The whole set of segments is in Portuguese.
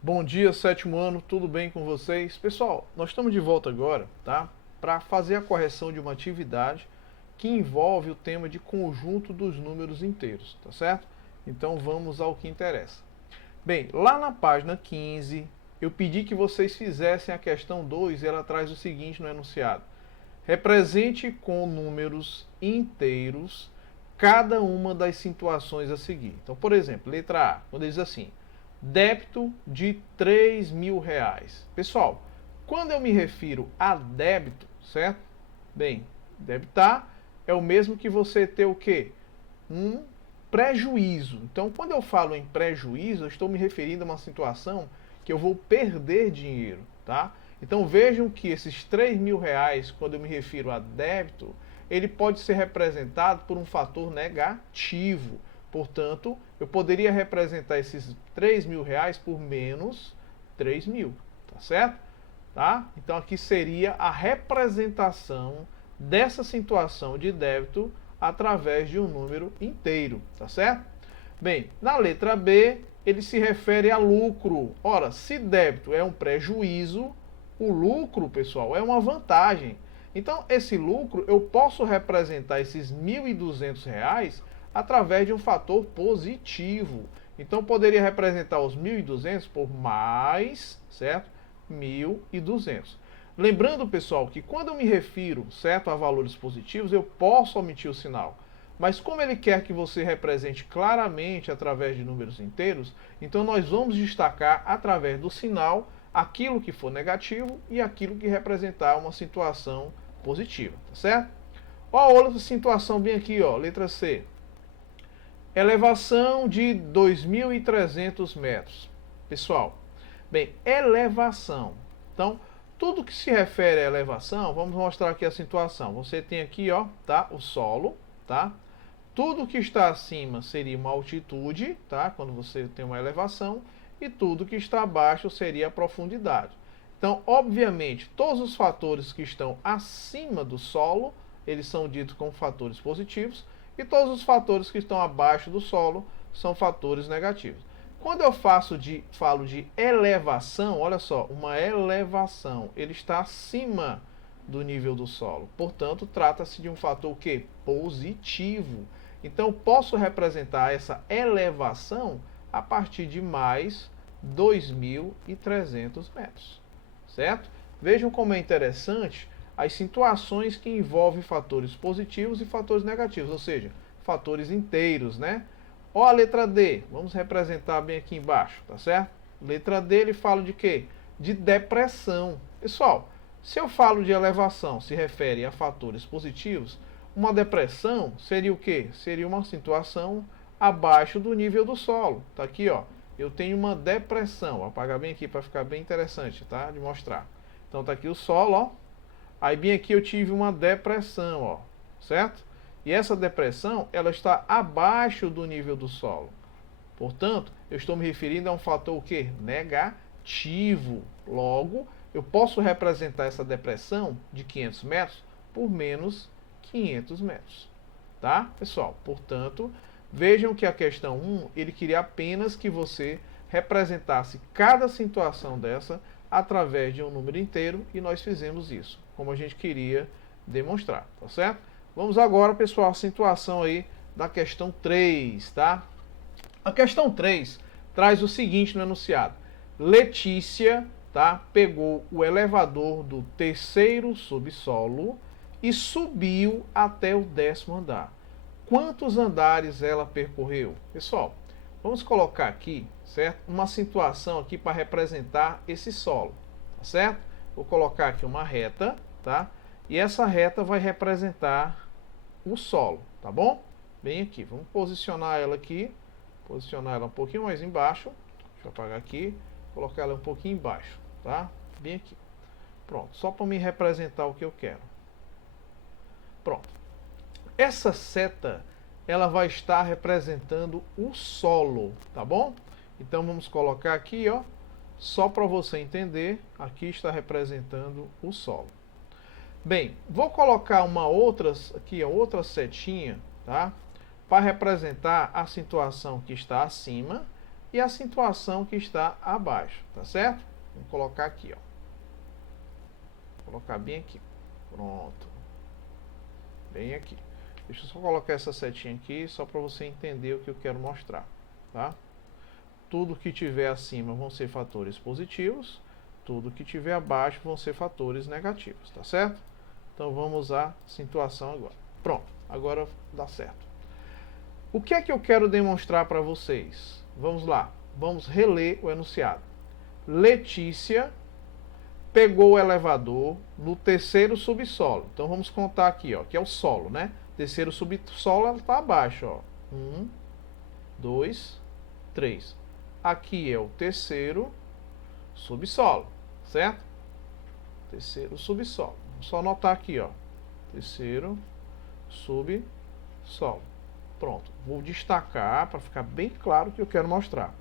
Bom dia, sétimo ano, tudo bem com vocês? Pessoal, nós estamos de volta agora, tá? Para fazer a correção de uma atividade que envolve o tema de conjunto dos números inteiros, tá certo? Então vamos ao que interessa. Bem, lá na página 15, eu pedi que vocês fizessem a questão 2 e ela traz o seguinte no enunciado. Represente com números inteiros cada uma das situações a seguir. Então, por exemplo, letra A, quando diz assim, débito de R$ 3.000. Pessoal, quando eu me refiro a débito, certo? Bem, debitar é o mesmo que você ter o quê? Um prejuízo. Então, quando eu falo em prejuízo, eu estou me referindo a uma situação que eu vou perder dinheiro, tá? Então vejam que esses R$ 3.000, quando eu me refiro a débito, ele pode ser representado por um fator negativo. Portanto, eu poderia representar esses R$ 3.000 por menos 3.000, tá certo? Tá? Então aqui seria a representação dessa situação de débito através de um número inteiro, tá certo? Bem, na letra B, ele se refere a lucro. Ora, se débito é um prejuízo, o lucro, pessoal, é uma vantagem. Então, esse lucro, eu posso representar esses R$ 1.200 através de um fator positivo. Então, poderia representar os 1.200 por mais, certo? 1.200. Lembrando, pessoal, que quando eu me refiro, certo, a valores positivos, eu posso omitir o sinal. Mas como ele quer que você represente claramente através de números inteiros, então nós vamos destacar através do sinal aquilo que for negativo e aquilo que representar uma situação positiva, tá certo? Ó, outra situação bem aqui, ó, letra C. Elevação de 2.300 metros. Pessoal, bem, elevação. Então, tudo que se refere à elevação, vamos mostrar aqui a situação. Você tem aqui, ó, tá, o solo, tá? Tudo que está acima seria uma altitude, tá? Quando você tem uma elevação, e tudo que está abaixo seria a profundidade. Então, obviamente, todos os fatores que estão acima do solo, eles são ditos como fatores positivos, e todos os fatores que estão abaixo do solo são fatores negativos. Quando eu falo de elevação, olha só, uma elevação, ele está acima do nível do solo. Portanto, trata-se de um fator que positivo. Então, posso representar essa elevação a partir de mais 2.300 metros, certo? Vejam como é interessante as situações que envolvem fatores positivos e fatores negativos, ou seja, fatores inteiros, né? Ó a letra D, vamos representar bem aqui embaixo, tá certo? Letra D ele fala de quê? De depressão. Pessoal, se eu falo de elevação, se refere a fatores positivos, uma depressão seria o quê? Seria uma situação abaixo do nível do solo. Tá aqui, ó. Eu tenho uma depressão. Vou apagar bem aqui para ficar bem interessante, tá? De mostrar. Então tá aqui o solo, ó. Aí bem aqui eu tive uma depressão, ó. Certo? E essa depressão, ela está abaixo do nível do solo. Portanto, eu estou me referindo a um fator o quê? Negativo. Logo, eu posso representar essa depressão de 500 metros por menos 500 metros. Tá, pessoal? Portanto, vejam que a questão 1, ele queria apenas que você representasse cada situação dessa através de um número inteiro e nós fizemos isso, como a gente queria demonstrar, tá certo? Vamos agora, pessoal, a situação aí da questão 3, tá? A questão 3 traz o seguinte no enunciado. Letícia, tá, pegou o elevador do terceiro subsolo e subiu até o 10º andar. Quantos andares ela percorreu? Pessoal, vamos colocar aqui, certo? Uma situação aqui para representar esse solo, tá certo? Vou colocar aqui uma reta, tá? E essa reta vai representar o solo, tá bom? Bem aqui, vamos posicionar ela aqui, posicionar ela um pouquinho mais embaixo. Deixa eu apagar aqui, colocar ela um pouquinho embaixo, tá? Bem aqui. Pronto, só para me representar o que eu quero. Pronto. Essa seta, ela vai estar representando o solo, tá bom? Então vamos colocar aqui, ó, só para você entender, aqui está representando o solo. Bem, vou colocar uma outra, aqui, outra setinha, tá? Para representar a situação que está acima e a situação que está abaixo, tá certo? Vamos colocar aqui, ó. Vou colocar bem aqui. Pronto. Bem aqui. Deixa eu só colocar essa setinha aqui, só para você entender o que eu quero mostrar, tá? Tudo que tiver acima vão ser fatores positivos, tudo que tiver abaixo vão ser fatores negativos, tá certo? Então vamos à situação agora. Pronto, agora dá certo. O que é que eu quero demonstrar para vocês? Vamos lá, vamos reler o enunciado. Letícia pegou o elevador no terceiro subsolo. Então vamos contar aqui, ó, que é o solo, né? Terceiro subsolo, ela está abaixo, ó. 1, 2, 3. Aqui é o terceiro subsolo, certo? Terceiro subsolo. Vou só anotar aqui, ó. Terceiro subsolo. Pronto. Vou destacar para ficar bem claro o que eu quero mostrar.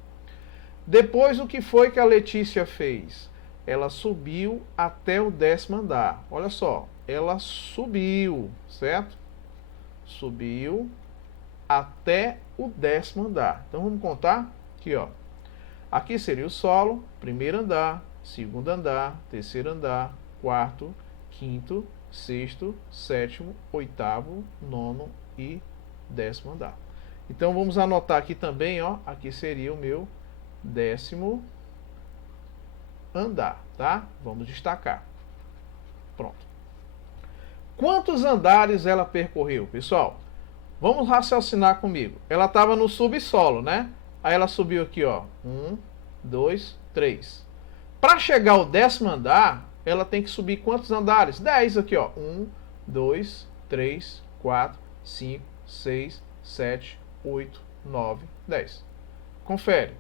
Depois, o que foi que a Letícia fez? Ela subiu até o 10º andar. Olha só, ela subiu, certo? Subiu até o 10º andar. Então vamos contar aqui, ó. Aqui seria o solo, primeiro andar, segundo andar, terceiro andar, quarto, quinto, sexto, sétimo, oitavo, nono e 10º andar. Então vamos anotar aqui também, ó. Aqui seria o meu 10º andar, tá? Vamos destacar. Pronto. Quantos andares ela percorreu, pessoal? Vamos raciocinar comigo. Ela estava no subsolo, né? Aí ela subiu aqui, ó. 1, 2, 3. Para chegar ao 10º andar, ela tem que subir quantos andares? 10 aqui, ó. 1, 2, 3, 4, 5, 6, 7, 8, 9, 10. Confere.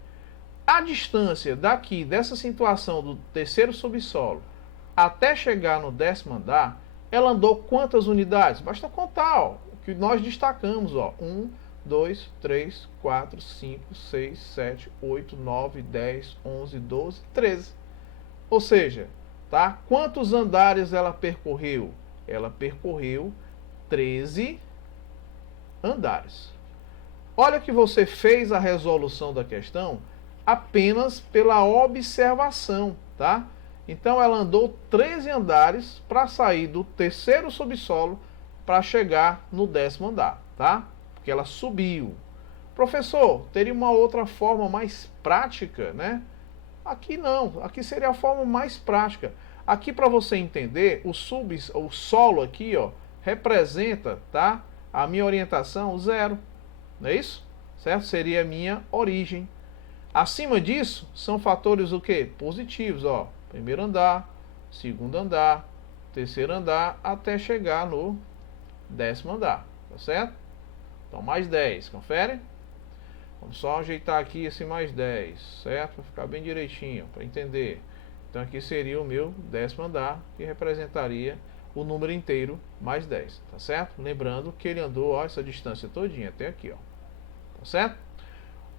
A distância daqui, dessa situação do terceiro subsolo, até chegar no 10º andar, ela andou quantas unidades? Basta contar, ó, o que nós destacamos, ó. 1, 2, 3, 4, 5, 6, 7, 8, 9, 10, 11, 12, 13. Ou seja, tá? Quantos andares ela percorreu? Ela percorreu 13 andares. Olha que você fez a resolução da questão apenas pela observação, tá? Então ela andou 13 andares para sair do terceiro subsolo para chegar no 10º andar, tá? Porque ela subiu. Professor, teria uma outra forma mais prática, né? Aqui não, aqui seria a forma mais prática. Aqui, para você entender, o solo aqui, ó, representa, tá? A minha orientação 0, não é isso? Certo? Seria a minha origem. Acima disso, são fatores o quê? Positivos, ó. Primeiro andar, segundo andar, terceiro andar, até chegar no 10º andar, tá certo? Então, mais 10, confere? Vamos só ajeitar aqui esse mais 10, certo? Para ficar bem direitinho, para entender. Então, aqui seria o meu 10º andar, que representaria o número inteiro mais 10, tá certo? Lembrando que ele andou, ó, essa distância todinha até aqui, ó. Tá certo?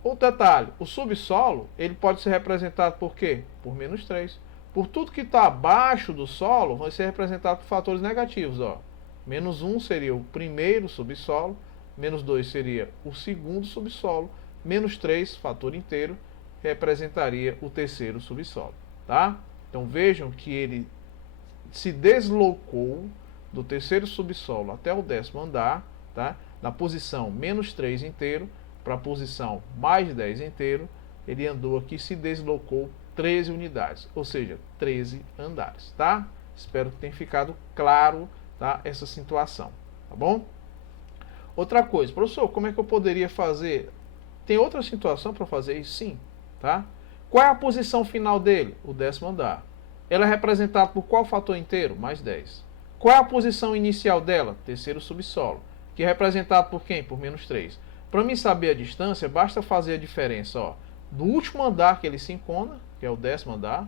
Outro detalhe, o subsolo, ele pode ser representado por quê? Por menos 3. Por tudo que está abaixo do solo, vai ser representado por fatores negativos, ó. Menos 1 seria o primeiro subsolo, menos 2 seria o segundo subsolo, menos 3, fator inteiro, representaria o terceiro subsolo, tá? Então vejam que ele se deslocou do terceiro subsolo até o 10º andar, tá? Da posição menos 3 inteiro para a posição mais 10 inteiro, ele andou aqui, se deslocou 13 unidades, ou seja, 13 andares, tá? Espero que tenha ficado claro, tá, essa situação, tá bom? Outra coisa, professor, como é que eu poderia fazer? Tem outra situação para fazer isso? Sim, tá? Qual é a posição final dele? O 10º andar. Ela é representada por qual fator inteiro? Mais 10. Qual é a posição inicial dela? Terceiro subsolo, que é representado por quem? Por menos 3. Para mim saber a distância, basta fazer a diferença, ó, do último andar que ele se encontra, que é o 10º andar,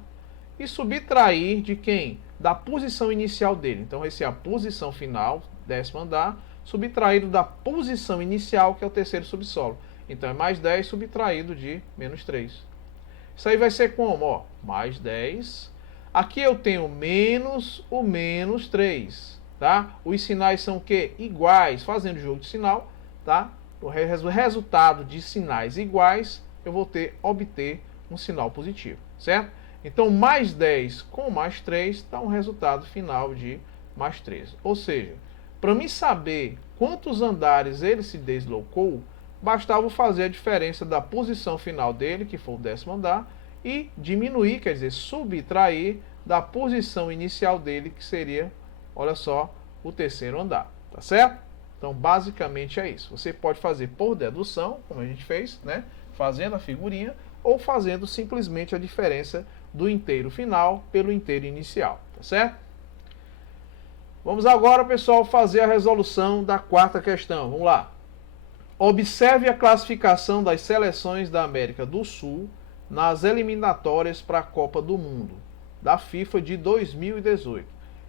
e subtrair de quem? Da posição inicial dele. Então, essa é a posição final, 10º andar, subtraído da posição inicial, que é o terceiro subsolo. Então, é mais 10 subtraído de menos 3. Isso aí vai ser como? Ó, mais 10. Aqui eu tenho menos o menos 3, tá? Os sinais são o quê? Iguais. Fazendo jogo de sinal, tá? O resultado de sinais iguais eu vou obter um sinal positivo, certo? Então, mais 10 com mais 3 dá um resultado final de mais 13. Ou seja, para mim saber quantos andares ele se deslocou, bastava fazer a diferença da posição final dele, que foi o 10º andar, e diminuir, quer dizer, subtrair da posição inicial dele, que seria, olha só, o 3º andar, tá certo? Então, basicamente é isso. Você pode fazer por dedução, como a gente fez, né? Fazendo a figurinha, ou fazendo simplesmente a diferença do inteiro final pelo inteiro inicial, tá certo? Vamos agora, pessoal, fazer a resolução da 4ª questão. Vamos lá. Observe a classificação das seleções da América do Sul nas eliminatórias para a Copa do Mundo da FIFA de 2018.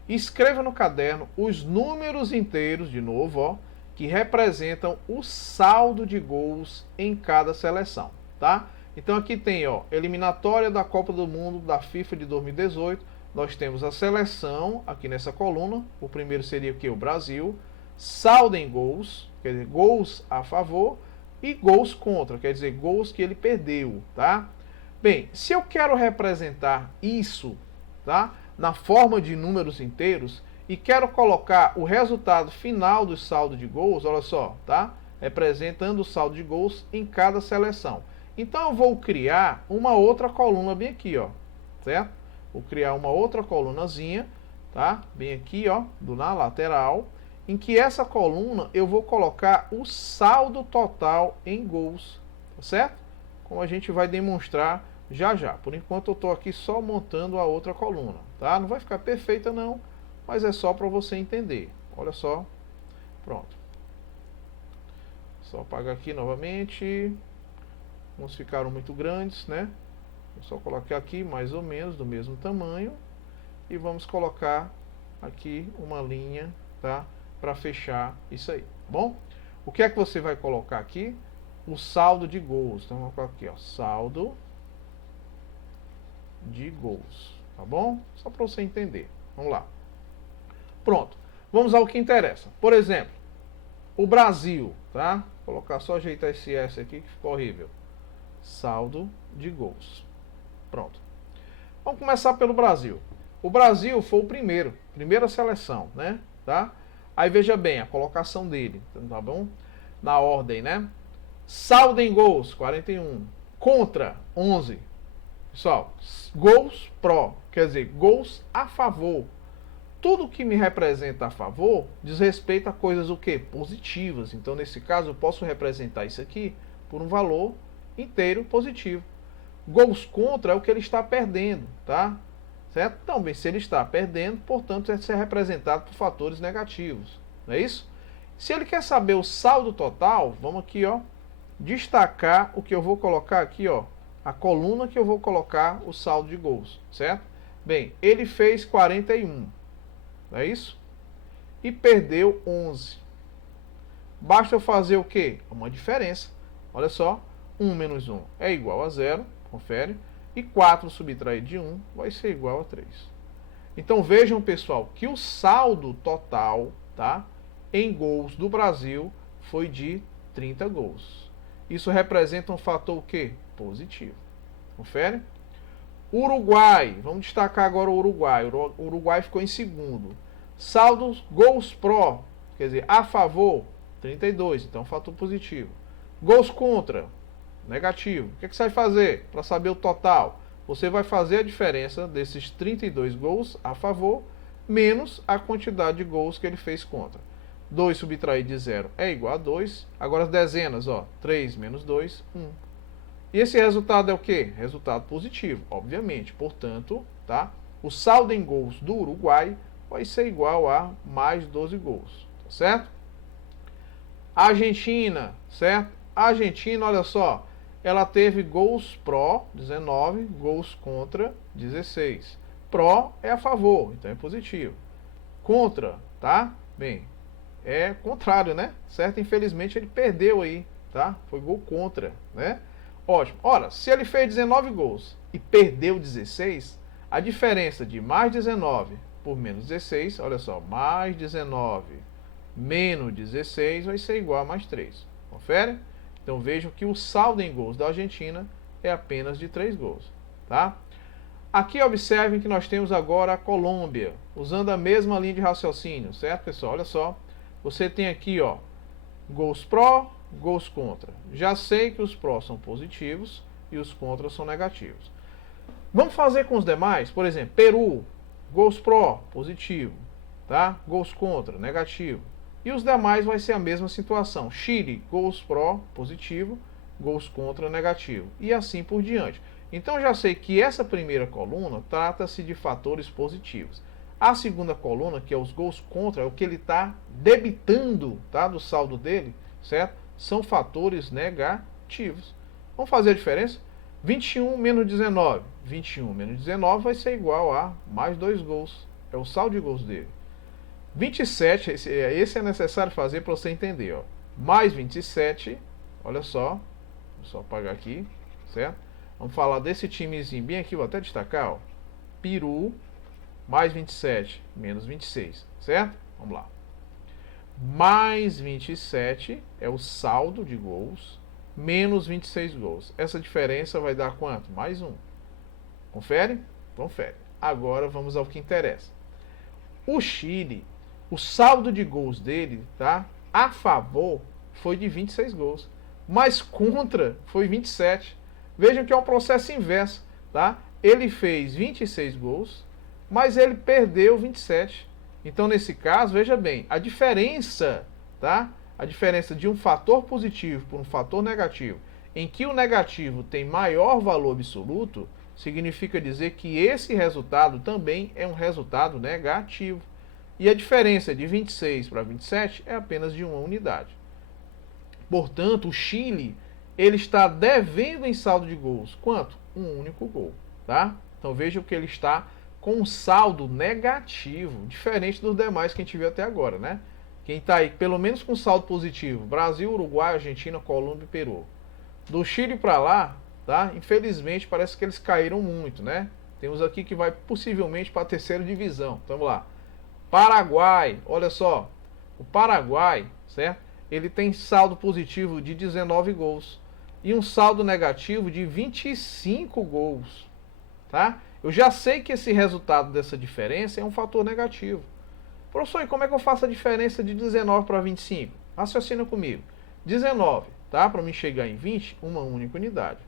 Escreva no caderno os números inteiros, de novo, ó, que representam o saldo de gols em cada seleção, tá? Então aqui tem, ó, eliminatória da Copa do Mundo da FIFA de 2018. Nós temos a seleção aqui nessa coluna. O primeiro seria o que? O Brasil. Saldo em gols, quer dizer, gols a favor, e gols contra, quer dizer, gols que ele perdeu, tá? Bem, se eu quero representar isso, tá, na forma de números inteiros, e quero colocar o resultado final do saldo de gols, olha só, tá? Representando o saldo de gols em cada seleção. Então eu vou criar uma outra coluna bem aqui, ó, certo? Vou criar uma outra colunazinha, tá? Bem aqui, ó, na lateral, em que essa coluna eu vou colocar o saldo total em gols, tá certo? Como a gente vai demonstrar já já. Por enquanto eu estou aqui só montando a outra coluna, tá? Não vai ficar perfeita não, mas é só para você entender. Olha só, pronto. Só apagar aqui novamente. Uns ficaram muito grandes, né? Vou só colocar aqui mais ou menos do mesmo tamanho. E vamos colocar aqui uma linha, tá? Para fechar isso aí, tá bom? O que é que você vai colocar aqui? O saldo de gols. Então vamos colocar aqui, ó, saldo de gols, tá bom? Só para você entender. Vamos lá. Pronto. Vamos ao que interessa. Por exemplo, o Brasil, tá? Vou colocar só ajeitar esse S aqui que ficou horrível. Saldo de gols. Pronto. Vamos começar pelo Brasil. O Brasil foi o primeira seleção, né? Tá? Aí veja bem a colocação dele, tá bom? Na ordem, né? Saldo em gols, 41. Contra, 11. Pessoal, gols pró, quer dizer, gols a favor. Tudo que me representa a favor diz respeito a coisas o quê? Positivas. Então, nesse caso, eu posso representar isso aqui por um valor inteiro positivo. Gols contra é o que ele está perdendo, tá? Certo? Então, bem, se ele está perdendo, portanto, deve ser representado por fatores negativos. Não é isso? Se ele quer saber o saldo total, vamos aqui, ó, destacar o que eu vou colocar aqui, ó, a coluna que eu vou colocar o saldo de gols, certo? Bem, ele fez 41, não é isso? E perdeu 11. Basta eu fazer o quê? Uma diferença. Olha só, 1 menos 1 é igual a 0, confere. E 4 subtraído de 1 vai ser igual a 3. Então vejam, pessoal, que o saldo total, tá, em gols do Brasil foi de 30 gols. Isso representa um fator o quê? Positivo. Confere? Uruguai, vamos destacar agora o Uruguai. O Uruguai ficou em segundo. Saldo gols pró, quer dizer, a favor, 32, então fator positivo. Gols contra, negativo. O que você vai fazer para saber o total? Você vai fazer a diferença desses 32 gols a favor, menos a quantidade de gols que ele fez contra. 2 subtraído de 0 é igual a 2. Agora as dezenas, ó, 3 menos 2, 1. E esse resultado é o quê? Resultado positivo, obviamente. Portanto, tá? O saldo em gols do Uruguai vai ser igual a mais 12 gols, tá certo? Argentina, certo? A Argentina, olha só, ela teve gols pró, 19, gols contra, 16. Pró é a favor, então é positivo. Contra, tá? Bem, é contrário, né? Certo? Infelizmente ele perdeu aí, tá? Foi gol contra, né? Ótimo. Ora, se ele fez 19 gols e perdeu 16, a diferença de mais 19 por menos 16, olha só, mais 19 menos 16 vai ser igual a mais 3. Confere? Então Então vejam que o saldo em gols da Argentina é apenas de 3 gols. Tá? Aqui observem que nós temos agora a Colômbia, usando a mesma linha de raciocínio, certo, pessoal? Olha só, você tem aqui, ó, gols pró, gols contra. Já sei que os pró são positivos e os contras são negativos. Vamos fazer com os demais? Por exemplo, Peru, gols pró, positivo, tá? Gols contra, negativo. E os demais vai ser a mesma situação. Chile, gols pró, positivo, gols contra, negativo. E assim por diante. Então já sei que essa primeira coluna trata-se de fatores positivos. A segunda coluna, que é os gols contra, é o que ele está debitando, tá, do saldo dele, certo? São fatores negativos. Vamos fazer a diferença? 21 menos 19. 21 menos 19 vai ser igual a mais 2 gols. É o saldo de gols dele. 27, esse é necessário fazer para você entender, ó. Mais 27, olha só. Vou só apagar aqui, certo? Vamos falar desse timezinho bem aqui, vou até destacar, ó. Peru, mais 27, menos 26, certo? Vamos lá. Mais 27 é o saldo de gols, menos 26 gols. Essa diferença vai dar quanto? Mais 1. Confere? Confere. Agora vamos ao que interessa. O Chile, o saldo de gols dele, tá? A favor foi de 26 gols, mas contra foi 27. Vejam que é um processo inverso, tá? Ele fez 26 gols, mas ele perdeu 27. Então, nesse caso, veja bem, a diferença, tá? A diferença de um fator positivo por um fator negativo, em que o negativo tem maior valor absoluto, significa dizer que esse resultado também é um resultado negativo. E a diferença de 26 para 27 é apenas de 1 unidade. Portanto, o Chile, ele está devendo em saldo de gols. Quanto? Um único gol, tá? Então vejam que ele está com um saldo negativo, diferente dos demais que a gente viu até agora, né? Quem está aí, pelo menos com saldo positivo, Brasil, Uruguai, Argentina, Colômbia e Peru. Do Chile para lá, tá? Infelizmente, parece que eles caíram muito, né? Temos aqui que vai possivelmente para a terceira divisão. Então, vamos lá. Paraguai, olha só. O Paraguai, certo? Ele tem saldo positivo de 19 gols e um saldo negativo de 25 gols, tá? Eu já sei que esse resultado dessa diferença é um fator negativo. Professor, e como é que eu faço a diferença de 19 para 25? Raciocina comigo. 19, tá? Para mim chegar em 20, uma única unidade.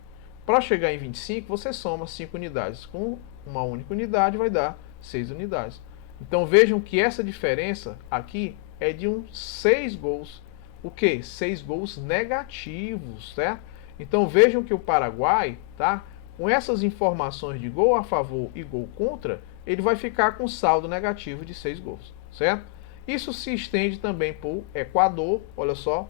Para chegar em 25, você soma 5 unidades com uma única unidade, vai dar 6 unidades. Então vejam que essa diferença aqui é de 6 gols. O que? 6 gols negativos, certo? Então vejam que o Paraguai, tá? Com essas informações de gol a favor e gol contra, ele vai ficar com saldo negativo de 6 gols, certo? Isso se estende também para o Equador, olha só.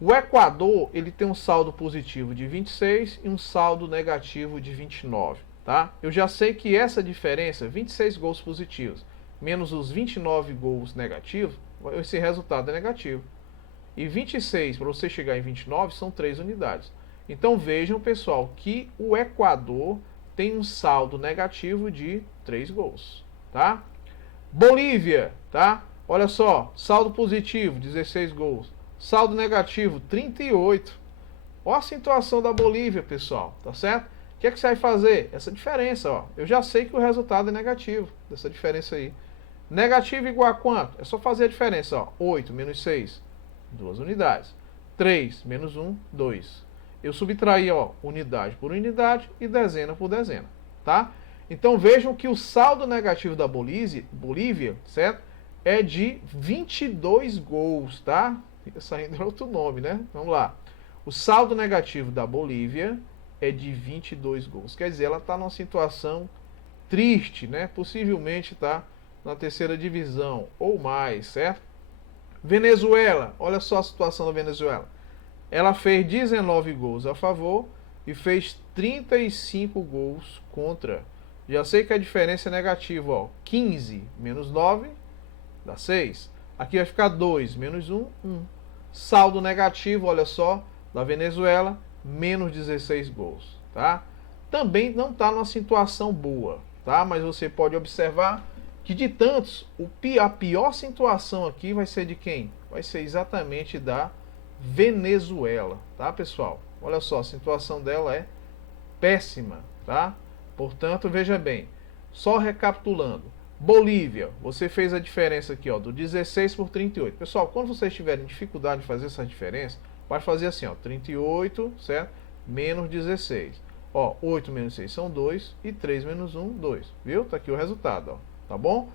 O Equador, ele tem um saldo positivo de 26 e um saldo negativo de 29, tá? Eu já sei que essa diferença, 26 gols positivos, menos os 29 gols negativos, esse resultado é negativo. E 26, para você chegar em 29, são 3 unidades. Então vejam, pessoal, que o Equador tem um saldo negativo de 3 gols, tá? Bolívia, tá? Olha só, saldo positivo, 16 gols. Saldo negativo, 38. Olha a situação da Bolívia, pessoal, tá certo? O que é que você vai fazer? Essa diferença, ó. Eu já sei que o resultado é negativo, dessa diferença aí. Negativo igual a quanto? É só fazer a diferença, ó. 8 menos 6, 2 unidades. 3 menos 1, 2. Eu subtraí, ó, unidade por unidade e dezena por dezena, tá? Então vejam que o saldo negativo da Bolívia, certo? É de 22 gols, tá? Saindo outro nome, né? Vamos lá. O saldo negativo da Bolívia é de 22 gols. Quer dizer, ela está numa situação triste, né? Possivelmente está na terceira divisão ou mais, certo? Venezuela, olha só a situação da Venezuela. Ela fez 19 gols a favor e fez 35 gols contra. Já sei que a diferença é negativa, ó. 15 menos 9 dá 6. Aqui vai ficar 2 menos 1, 1. Saldo negativo, olha só, da Venezuela, menos 16 gols, tá? Também não está numa situação boa, tá? Mas você pode observar que de tantos, a pior situação aqui vai ser de quem? Vai ser exatamente da Venezuela, tá, pessoal? Olha só, a situação dela é péssima, tá? Portanto, veja bem, só recapitulando. Bolívia, você fez a diferença aqui, ó, do 16 por 38. Pessoal, quando vocês tiverem dificuldade de fazer essa diferença, pode fazer assim, ó, 38, certo? Menos 16. Ó, 8 menos 6 são 2 e 3 menos 1, 2. Viu? Tá aqui o resultado, ó. Tá bom?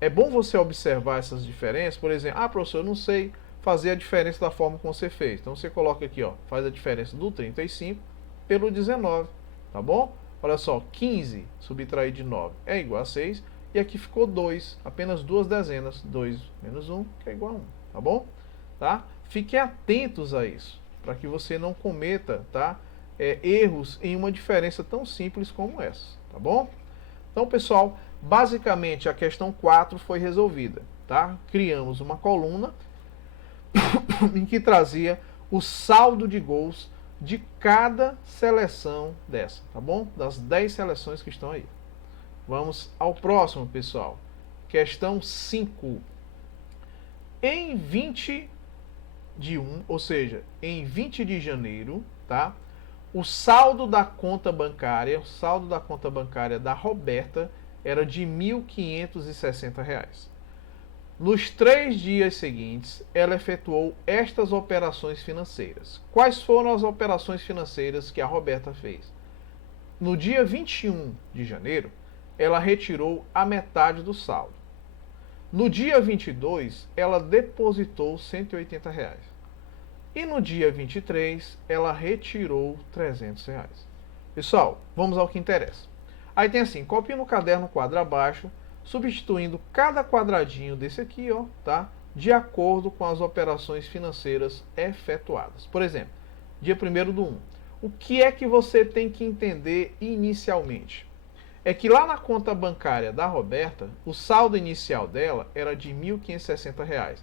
É bom você observar essas diferenças. Por exemplo, ah, professor, eu não sei fazer a diferença da forma como você fez. Então você coloca aqui, ó, faz a diferença do 35 pelo 19, tá bom? Olha só, 15 subtrair de 9 é igual a 6. E aqui ficou 2, apenas duas dezenas. 2 menos 1, que é igual a 1, tá bom? Tá? Fiquem atentos a isso, para que você não cometa, tá, erros em uma diferença tão simples como essa, tá bom? Então, pessoal, basicamente a questão 4 foi resolvida, tá? Criamos uma coluna em que trazia o saldo de gols de cada seleção dessa, tá bom? Das 10 seleções que estão aí. Vamos ao próximo, pessoal. Questão 5. Em 20 de 1, ou seja, em 20 de janeiro, tá? O saldo da conta bancária da Roberta era de R$ 1.560. Nos 3 dias seguintes, ela efetuou estas operações financeiras. Quais foram as operações financeiras que a Roberta fez? No dia 21 de janeiro, ela retirou a metade do saldo. No dia 22, ela depositou R$ 180. E no dia 23, ela retirou R$ 300. Pessoal, vamos ao que interessa. Aí tem assim, copie no caderno quadro abaixo, substituindo cada quadradinho desse aqui, ó, tá? De acordo com as operações financeiras efetuadas. Por exemplo, dia 1º do 1. O que é que você tem que entender inicialmente? É que lá na conta bancária da Roberta, o saldo inicial dela era de R$ 1.560.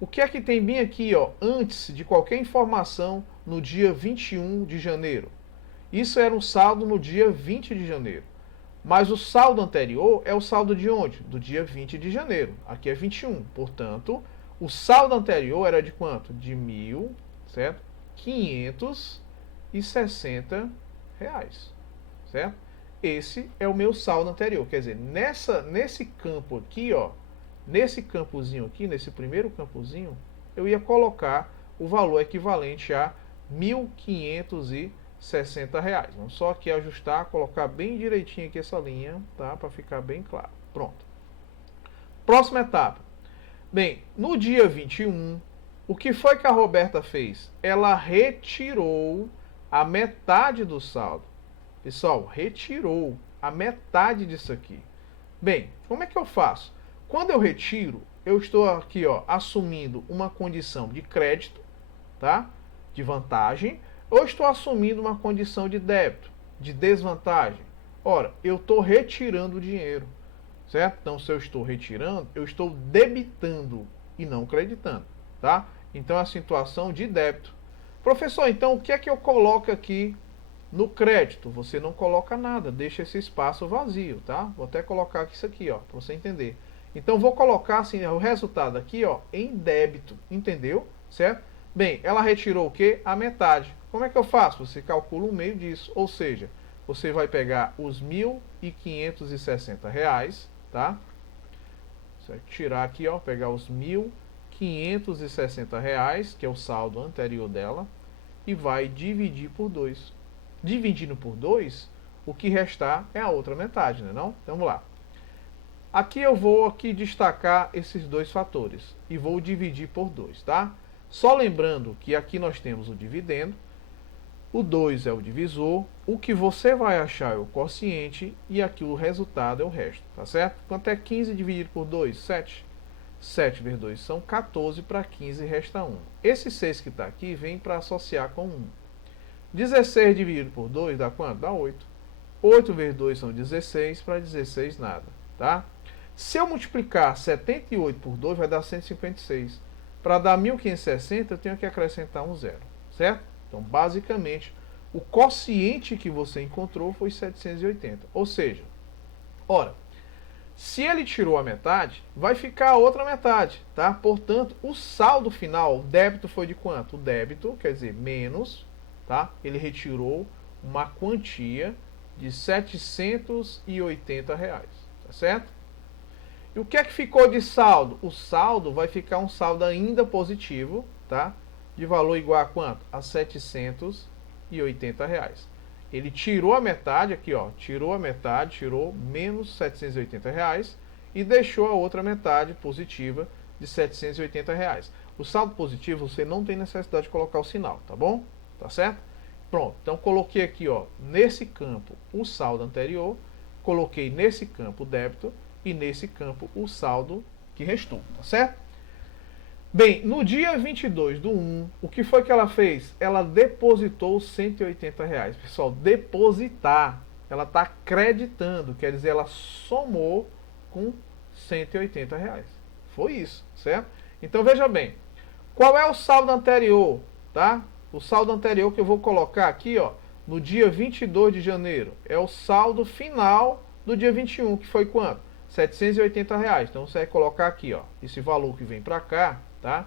O que é que tem bem aqui, ó, antes de qualquer informação no dia 21 de janeiro? Isso era um saldo no dia 20 de janeiro. Mas o saldo anterior é o saldo de onde? Do dia 20 de janeiro. Aqui é 21. Portanto, o saldo anterior era de quanto? De 1.000, certo? 560 reais, certo? Esse é o meu saldo anterior. Quer dizer, nesse campo aqui, ó, nesse campozinho aqui, nesse primeiro campozinho, eu ia colocar o valor equivalente a R$ 1.560. Vamos só aqui ajustar, colocar bem direitinho aqui essa linha, tá? Para ficar bem claro. Pronto. Próxima etapa. Bem, no dia 21, o que foi que a Roberta fez? Ela retirou a metade do saldo. Pessoal, retirou a metade disso aqui. Bem, como é que eu faço? Quando eu retiro, eu estou aqui, ó, assumindo uma condição de crédito, tá? De vantagem, ou estou assumindo uma condição de débito, de desvantagem. Ora, eu estou retirando o dinheiro, certo? Então, se eu estou retirando, eu estou debitando e não creditando, tá? Então, é a situação de débito. Professor, então, o que é que eu coloco aqui no crédito? Você não coloca nada, deixa esse espaço vazio, tá? Vou até colocar aqui isso aqui, ó, para você entender. Então, vou colocar assim, o resultado aqui, ó, em débito, entendeu? Certo? Bem, ela retirou o quê? A metade. Como é que eu faço? Você calcula o meio disso, ou seja, você vai pegar os R$ 1.560, tá? Você vai tirar aqui, ó, pegar os R$ 1.560, que é o saldo anterior dela, e vai dividir por 2. Dividindo por 2, o que restar é a outra metade, né, não? Então vamos lá. Aqui eu vou destacar esses dois fatores e vou dividir por 2, tá? Só lembrando que aqui nós temos o dividendo, o 2 é o divisor, o que você vai achar é o quociente e aqui o resultado é o resto, tá certo? Quanto é 15 dividido por 2? 7. 7 vezes 2 são 14, para 15 resta 1. Esse 6 que está aqui vem para associar com 1. 16 dividido por 2 dá quanto? Dá 8. 8 vezes 2 são 16, para 16 nada, tá? Se eu multiplicar 78 por 2 vai dar 156. Para dar 1.560 eu tenho que acrescentar um zero, certo? Então, basicamente, o quociente que você encontrou foi 780. Ou seja, ora, Se ele tirou a metade, vai ficar a outra metade, tá? Portanto, o saldo final, o débito foi de quanto? O débito, quer dizer, menos, tá? Ele retirou uma quantia de R$ 780, tá certo? E o que é que ficou de saldo? O saldo vai ficar um saldo ainda positivo, tá? De valor igual a quanto? A R$ 780. Ele tirou a metade aqui, ó, tirou a metade, tirou menos R$ 780 e deixou a outra metade positiva de R$ 780. O saldo positivo você não tem necessidade de colocar o sinal, tá bom? Tá certo? Pronto, então coloquei aqui, ó, nesse campo o saldo anterior, coloquei nesse campo o débito e nesse campo o saldo que restou, tá certo? Bem, no dia 22/1, o que foi que ela fez? Ela depositou R$ 180. Pessoal, depositar, ela está acreditando, quer dizer, ela somou com R$ 180. Foi isso, certo? Então veja bem, qual é o saldo anterior, tá? O saldo anterior que eu vou colocar aqui, ó, no dia 22 de janeiro, é o saldo final do dia 21, que foi quanto? R$ 780. Então você vai colocar aqui, ó, esse valor que vem para cá, tá?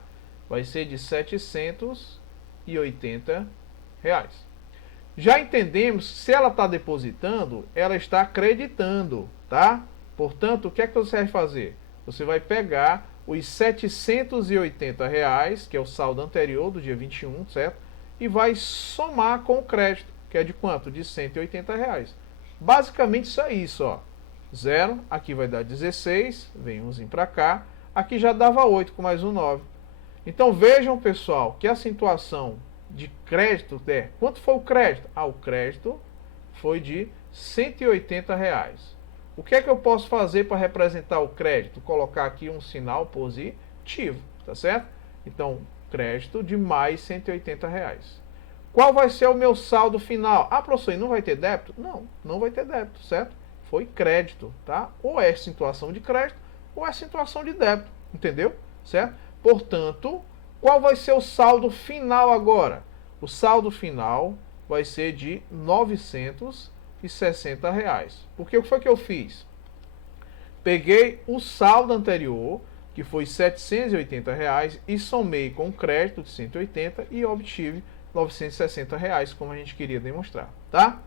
Vai ser de R$ 780. Já entendemos, se ela está depositando, ela está acreditando, tá? Portanto, o que é que você vai fazer? Você vai pegar os R$ 780, que é o saldo anterior do dia 21, certo? E vai somar com o crédito, que é de quanto? De R$ 180. Basicamente isso é isso, ó. 0, aqui vai dar 16, vem umzinho para cá, aqui já dava 8 com mais um 9. Então vejam, pessoal, que a situação de crédito é, quanto foi o crédito? Ah, o crédito foi de R$ 180. O que é que eu posso fazer para representar o crédito? Colocar aqui um sinal positivo, tá certo? Então, crédito de mais R$ 180. Qual vai ser o meu saldo final? Ah, professor, não vai ter débito? Não, não vai ter débito, certo? Foi crédito, tá? Ou é situação de crédito, ou é situação de débito, entendeu? Certo? Portanto, qual vai ser o saldo final agora? O saldo final vai ser de R$ 960. Porque o que foi que eu fiz? Peguei o saldo anterior, que foi R$ 780, e somei com o crédito de 180 e obtive R$ 960, como a gente queria demonstrar, tá?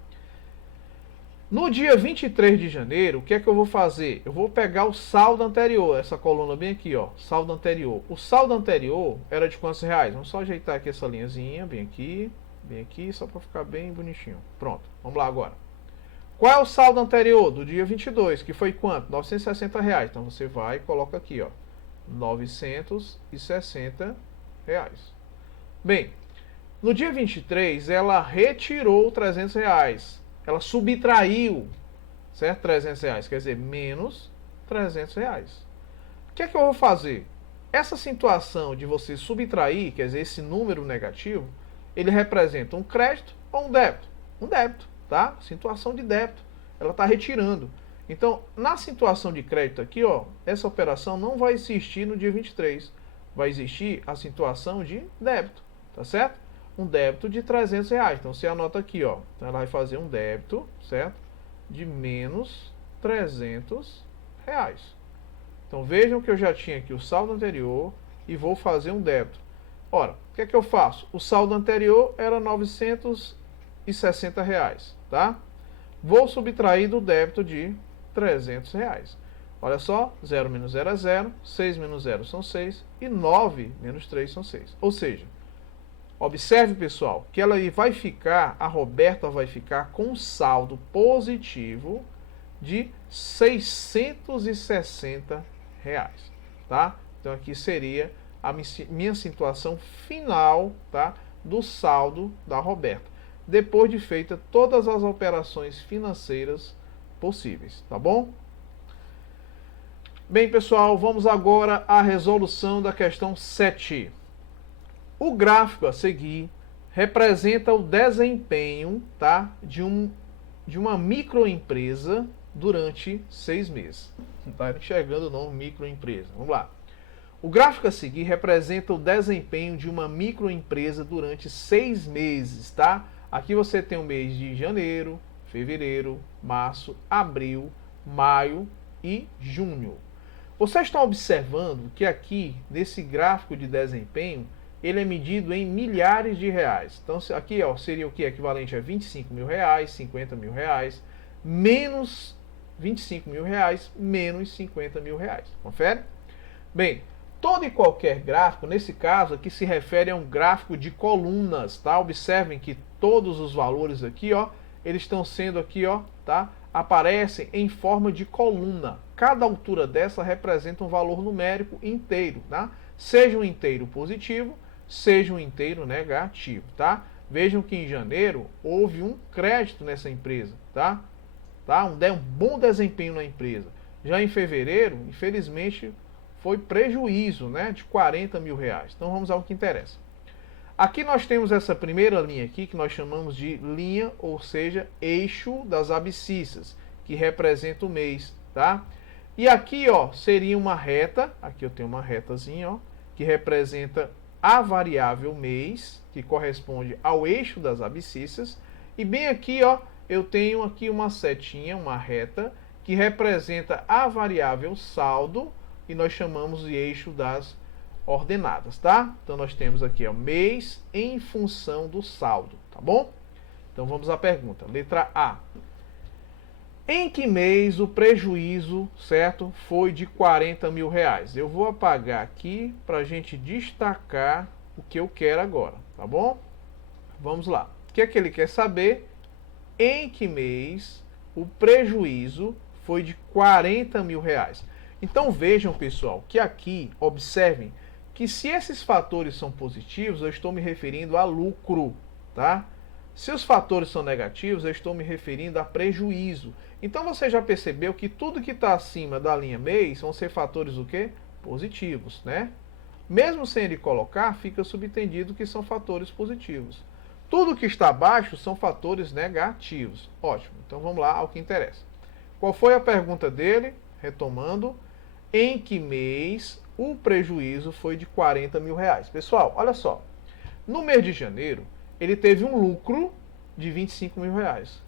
No dia 23 de janeiro, o que é que eu vou fazer? Eu vou pegar o saldo anterior, essa coluna bem aqui, ó, saldo anterior. O saldo anterior era de quantos reais? Vamos só ajeitar aqui essa linhazinha, bem aqui, só para ficar bem bonitinho. Pronto, vamos lá agora. Qual é o saldo anterior do dia 22, que foi quanto? R$ 960. Então você vai e coloca aqui, ó, R$ 960. Bem, no dia 23, ela retirou R$ 300. Ela subtraiu, certo? R$ 300, quer dizer, menos R$ 300. O que é que eu vou fazer? Essa situação de você subtrair, quer dizer, esse número negativo, ele representa um crédito ou um débito? Um débito, tá? Situação de débito. Ela está retirando. Então, na situação de crédito aqui, ó, essa operação não vai existir no dia 23. Vai existir a situação de débito, tá certo? Um débito de R$ 300. Então você anota aqui, ó. Então ela vai fazer um débito, certo? De menos R$ 300. Então vejam que eu já tinha aqui o saldo anterior e vou fazer um débito. Ora, o que é que eu faço? O saldo anterior era R$ 960, tá? Vou subtrair do débito de R$ 300. Olha só, 0 menos 0 é 0, 6 menos 0 são 6 e 9 menos 3 são 6. Ou seja, observe, pessoal, que ela vai ficar, a Roberta vai ficar com um saldo positivo de R$ 660, tá? Então aqui seria a minha situação final, tá? Do saldo da Roberta, depois de feita todas as operações financeiras possíveis, tá bom? Bem, pessoal, vamos agora à resolução da questão 7. O gráfico a seguir representa o desempenho, tá, de uma microempresa durante 6 meses. Não está enxergando não, microempresa. Vamos lá. O gráfico a seguir representa o desempenho de uma microempresa durante 6 meses, tá? Aqui você tem o mês de janeiro, fevereiro, março, abril, maio, e junho. Vocês estão observando que aqui, nesse gráfico de desempenho, ele é medido em milhares de reais. Então, aqui ó, seria o que? Equivalente a 25 mil reais, 50 mil reais, menos 25 mil reais, menos 50 mil reais. Confere? Bem, todo e qualquer gráfico, nesse caso aqui se refere a um gráfico de colunas, tá? Observem que todos os valores aqui, ó, eles estão sendo aqui, ó, tá? Aparecem em forma de coluna. Cada altura dessa representa um valor numérico inteiro, tá? Seja um inteiro positivo, seja um inteiro negativo, tá? Vejam que em janeiro houve um crédito nessa empresa, tá? Um bom desempenho na empresa. Já em fevereiro, infelizmente, foi prejuízo, né, de 40 mil reais. Então vamos ao que interessa. Aqui nós temos essa primeira linha aqui, que nós chamamos de linha, ou seja, eixo das abscissas, que representa o mês, tá? E aqui, ó, seria uma reta, aqui eu tenho uma retazinha, ó, que representa a variável mês, que corresponde ao eixo das abscissas, e bem aqui, ó, eu tenho aqui uma setinha, uma reta, que representa a variável saldo, e nós chamamos de eixo das ordenadas, tá? Então nós temos aqui o mês em função do saldo, tá bom? Então vamos à pergunta. Letra A. Em que mês o prejuízo, certo, foi de 40 mil reais? Eu vou apagar aqui para a gente destacar o que eu quero agora, tá bom? Vamos lá. O que é que ele quer saber? Em que mês o prejuízo foi de 40 mil reais? Então vejam, pessoal, que aqui, observem, que se esses fatores são positivos, eu estou me referindo a lucro, tá? Se os fatores são negativos, eu estou me referindo a prejuízo. Então você já percebeu que tudo que está acima da linha mês vão ser fatores o quê? Positivos, né? Mesmo sem ele colocar, fica subentendido que são fatores positivos. Tudo que está abaixo são fatores negativos. Ótimo, então vamos lá ao que interessa. Qual foi a pergunta dele? Retomando. Em que mês o prejuízo foi de 40 mil reais? Pessoal, olha só. No mês de janeiro, ele teve um lucro de 25 mil reais.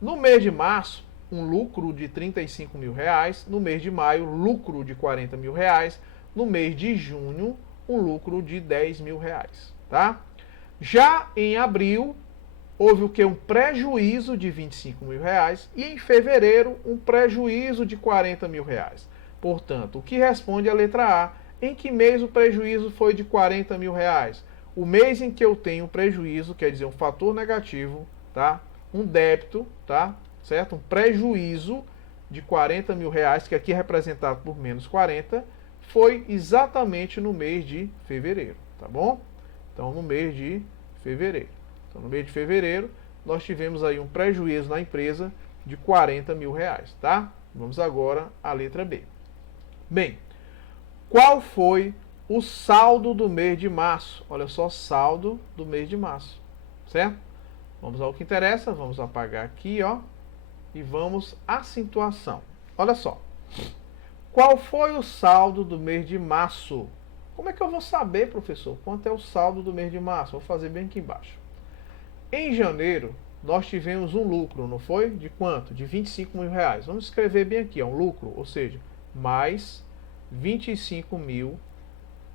No mês de março, um lucro de 35 mil reais. No mês de maio, lucro de 40 mil reais. No mês de junho, um lucro de 10 mil reais. Tá? Já em abril, houve o que? Um prejuízo de 25 mil reais. E em fevereiro, um prejuízo de 40 mil reais. Portanto, o que responde a letra A? Em que mês o prejuízo foi de 40 mil reais? O mês em que eu tenho prejuízo, quer dizer, um fator negativo, tá? Um débito, tá? Certo? Um prejuízo de 40 mil reais, que aqui é representado por menos 40, foi exatamente no mês de fevereiro, tá bom? Então, no mês de fevereiro. Então, no mês de fevereiro, nós tivemos aí um prejuízo na empresa de 40 mil reais, tá? Vamos agora à letra B. Bem, qual foi o saldo do mês de março? Olha só, saldo do mês de março, certo? Vamos ao que interessa, vamos apagar aqui, ó, e vamos à situação. Olha só, qual foi o saldo do mês de março? Como é que eu vou saber, professor, quanto é o saldo do mês de março? Vou fazer bem aqui embaixo. Em janeiro, nós tivemos um lucro, não foi? De quanto? De 25 mil reais. Vamos escrever bem aqui, ó, um lucro, ou seja, mais 25 mil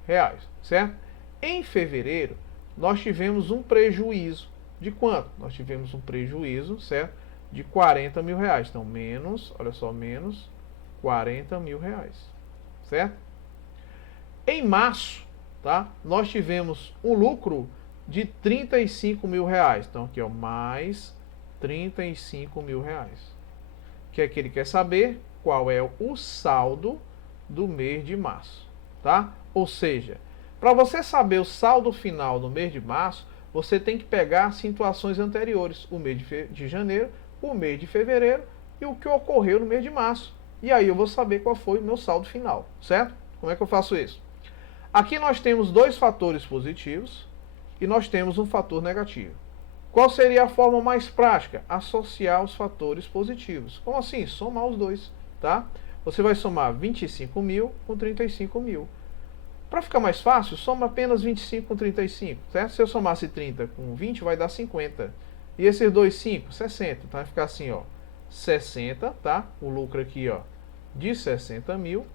reais, certo? Em fevereiro, nós tivemos um prejuízo de quanto? Nós tivemos um prejuízo, certo? De 40 mil reais. Então, menos, olha só, menos 40 mil reais, certo? Em março, tá? Nós tivemos um lucro de 35 mil reais. Então, aqui, ó, mais 35 mil reais. O que é que ele quer saber? Qual é o saldo do mês de março, tá? Ou seja, para você saber o saldo final do mês de março, você tem que pegar situações anteriores, o mês de janeiro, o mês de fevereiro e o que ocorreu no mês de março. E aí eu vou saber qual foi o meu saldo final, certo? Como é que eu faço isso? Aqui nós temos dois fatores positivos e nós temos um fator negativo. Qual seria a forma mais prática? Associar os fatores positivos. Como assim? Somar os dois, tá? Você vai somar 25 mil com 35 mil. Para ficar mais fácil, soma apenas 25 com 35, certo? Se eu somasse 30 com 20, vai dar 50. E esses dois 5, 60. Então vai ficar assim, ó, 60, tá? O lucro aqui, ó, de 60 mil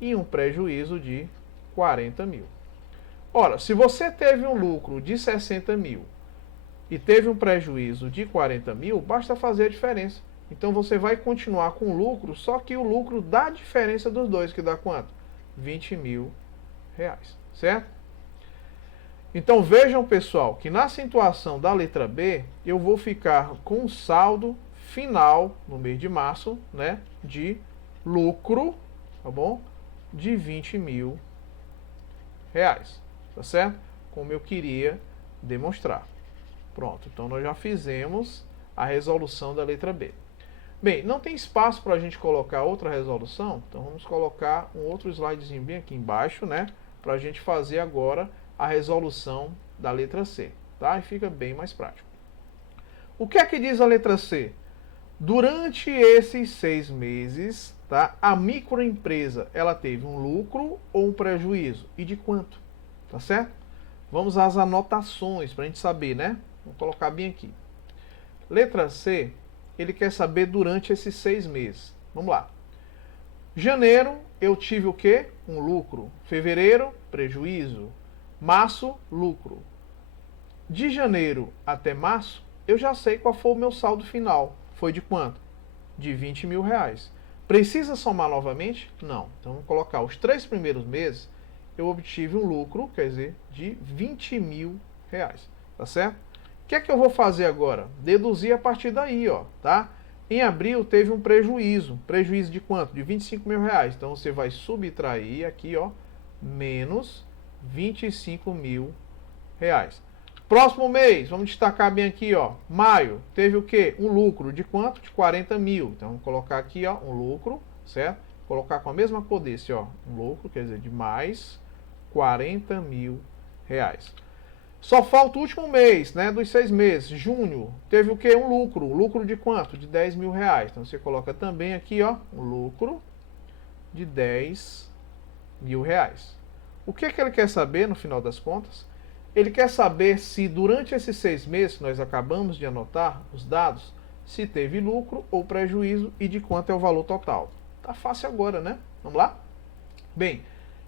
e um prejuízo de 40 mil. Ora, se você teve um lucro de 60 mil e teve um prejuízo de 40 mil, basta fazer a diferença. Então você vai continuar com o lucro, só que o lucro dá diferença dos dois, que dá quanto? 20 mil reais, certo? Então vejam, pessoal, que na situação da letra B, eu vou ficar com um saldo final no mês de março, né, de lucro, tá bom? De 20 mil reais, tá certo? Como eu queria demonstrar. Pronto, então nós já fizemos a resolução da letra B. Bem, não tem espaço para a gente colocar outra resolução, então vamos colocar um outro slidezinho bem aqui embaixo, né? Para a gente fazer agora a resolução da letra C, tá? E fica bem mais prático. O que é que diz a letra C? Durante esses 6 meses, tá? A microempresa, ela teve um lucro ou um prejuízo? E de quanto? Tá certo? Vamos às anotações para a gente saber, né? Vou colocar bem aqui. Letra C, ele quer saber durante esses 6 meses. Vamos lá. Janeiro, eu tive o quê? Um lucro. Fevereiro, prejuízo. Março, lucro. De janeiro até março, eu já sei qual foi o meu saldo final. Foi de quanto? De 20 mil reais. Precisa somar novamente? Não. Então vamos colocar os 3 primeiros meses, eu obtive um lucro, quer dizer, de 20 mil reais. Tá certo? O que é que eu vou fazer agora? Deduzir a partir daí, ó, tá? Em abril teve um prejuízo. Prejuízo de quanto? De 25 mil reais. Então você vai subtrair aqui, ó, menos 25 mil reais. Próximo mês, vamos destacar bem aqui, ó. Maio, teve o quê? Um lucro de quanto? De 40 mil. Então vamos colocar aqui, ó, um lucro, certo? Colocar com a mesma cor desse, ó, um lucro, quer dizer, de mais 40 mil reais. Só falta o último mês, né, dos 6 meses, junho, teve o quê? Um lucro. Lucro de quanto? De 10 mil reais. Então você coloca também aqui, ó, um lucro de 10 mil reais. O que é que ele quer saber no final das contas? Ele quer saber se durante esses 6 meses, nós acabamos de anotar os dados, se teve lucro ou prejuízo e de quanto é o valor total. Tá fácil agora, né? Vamos lá? Bem,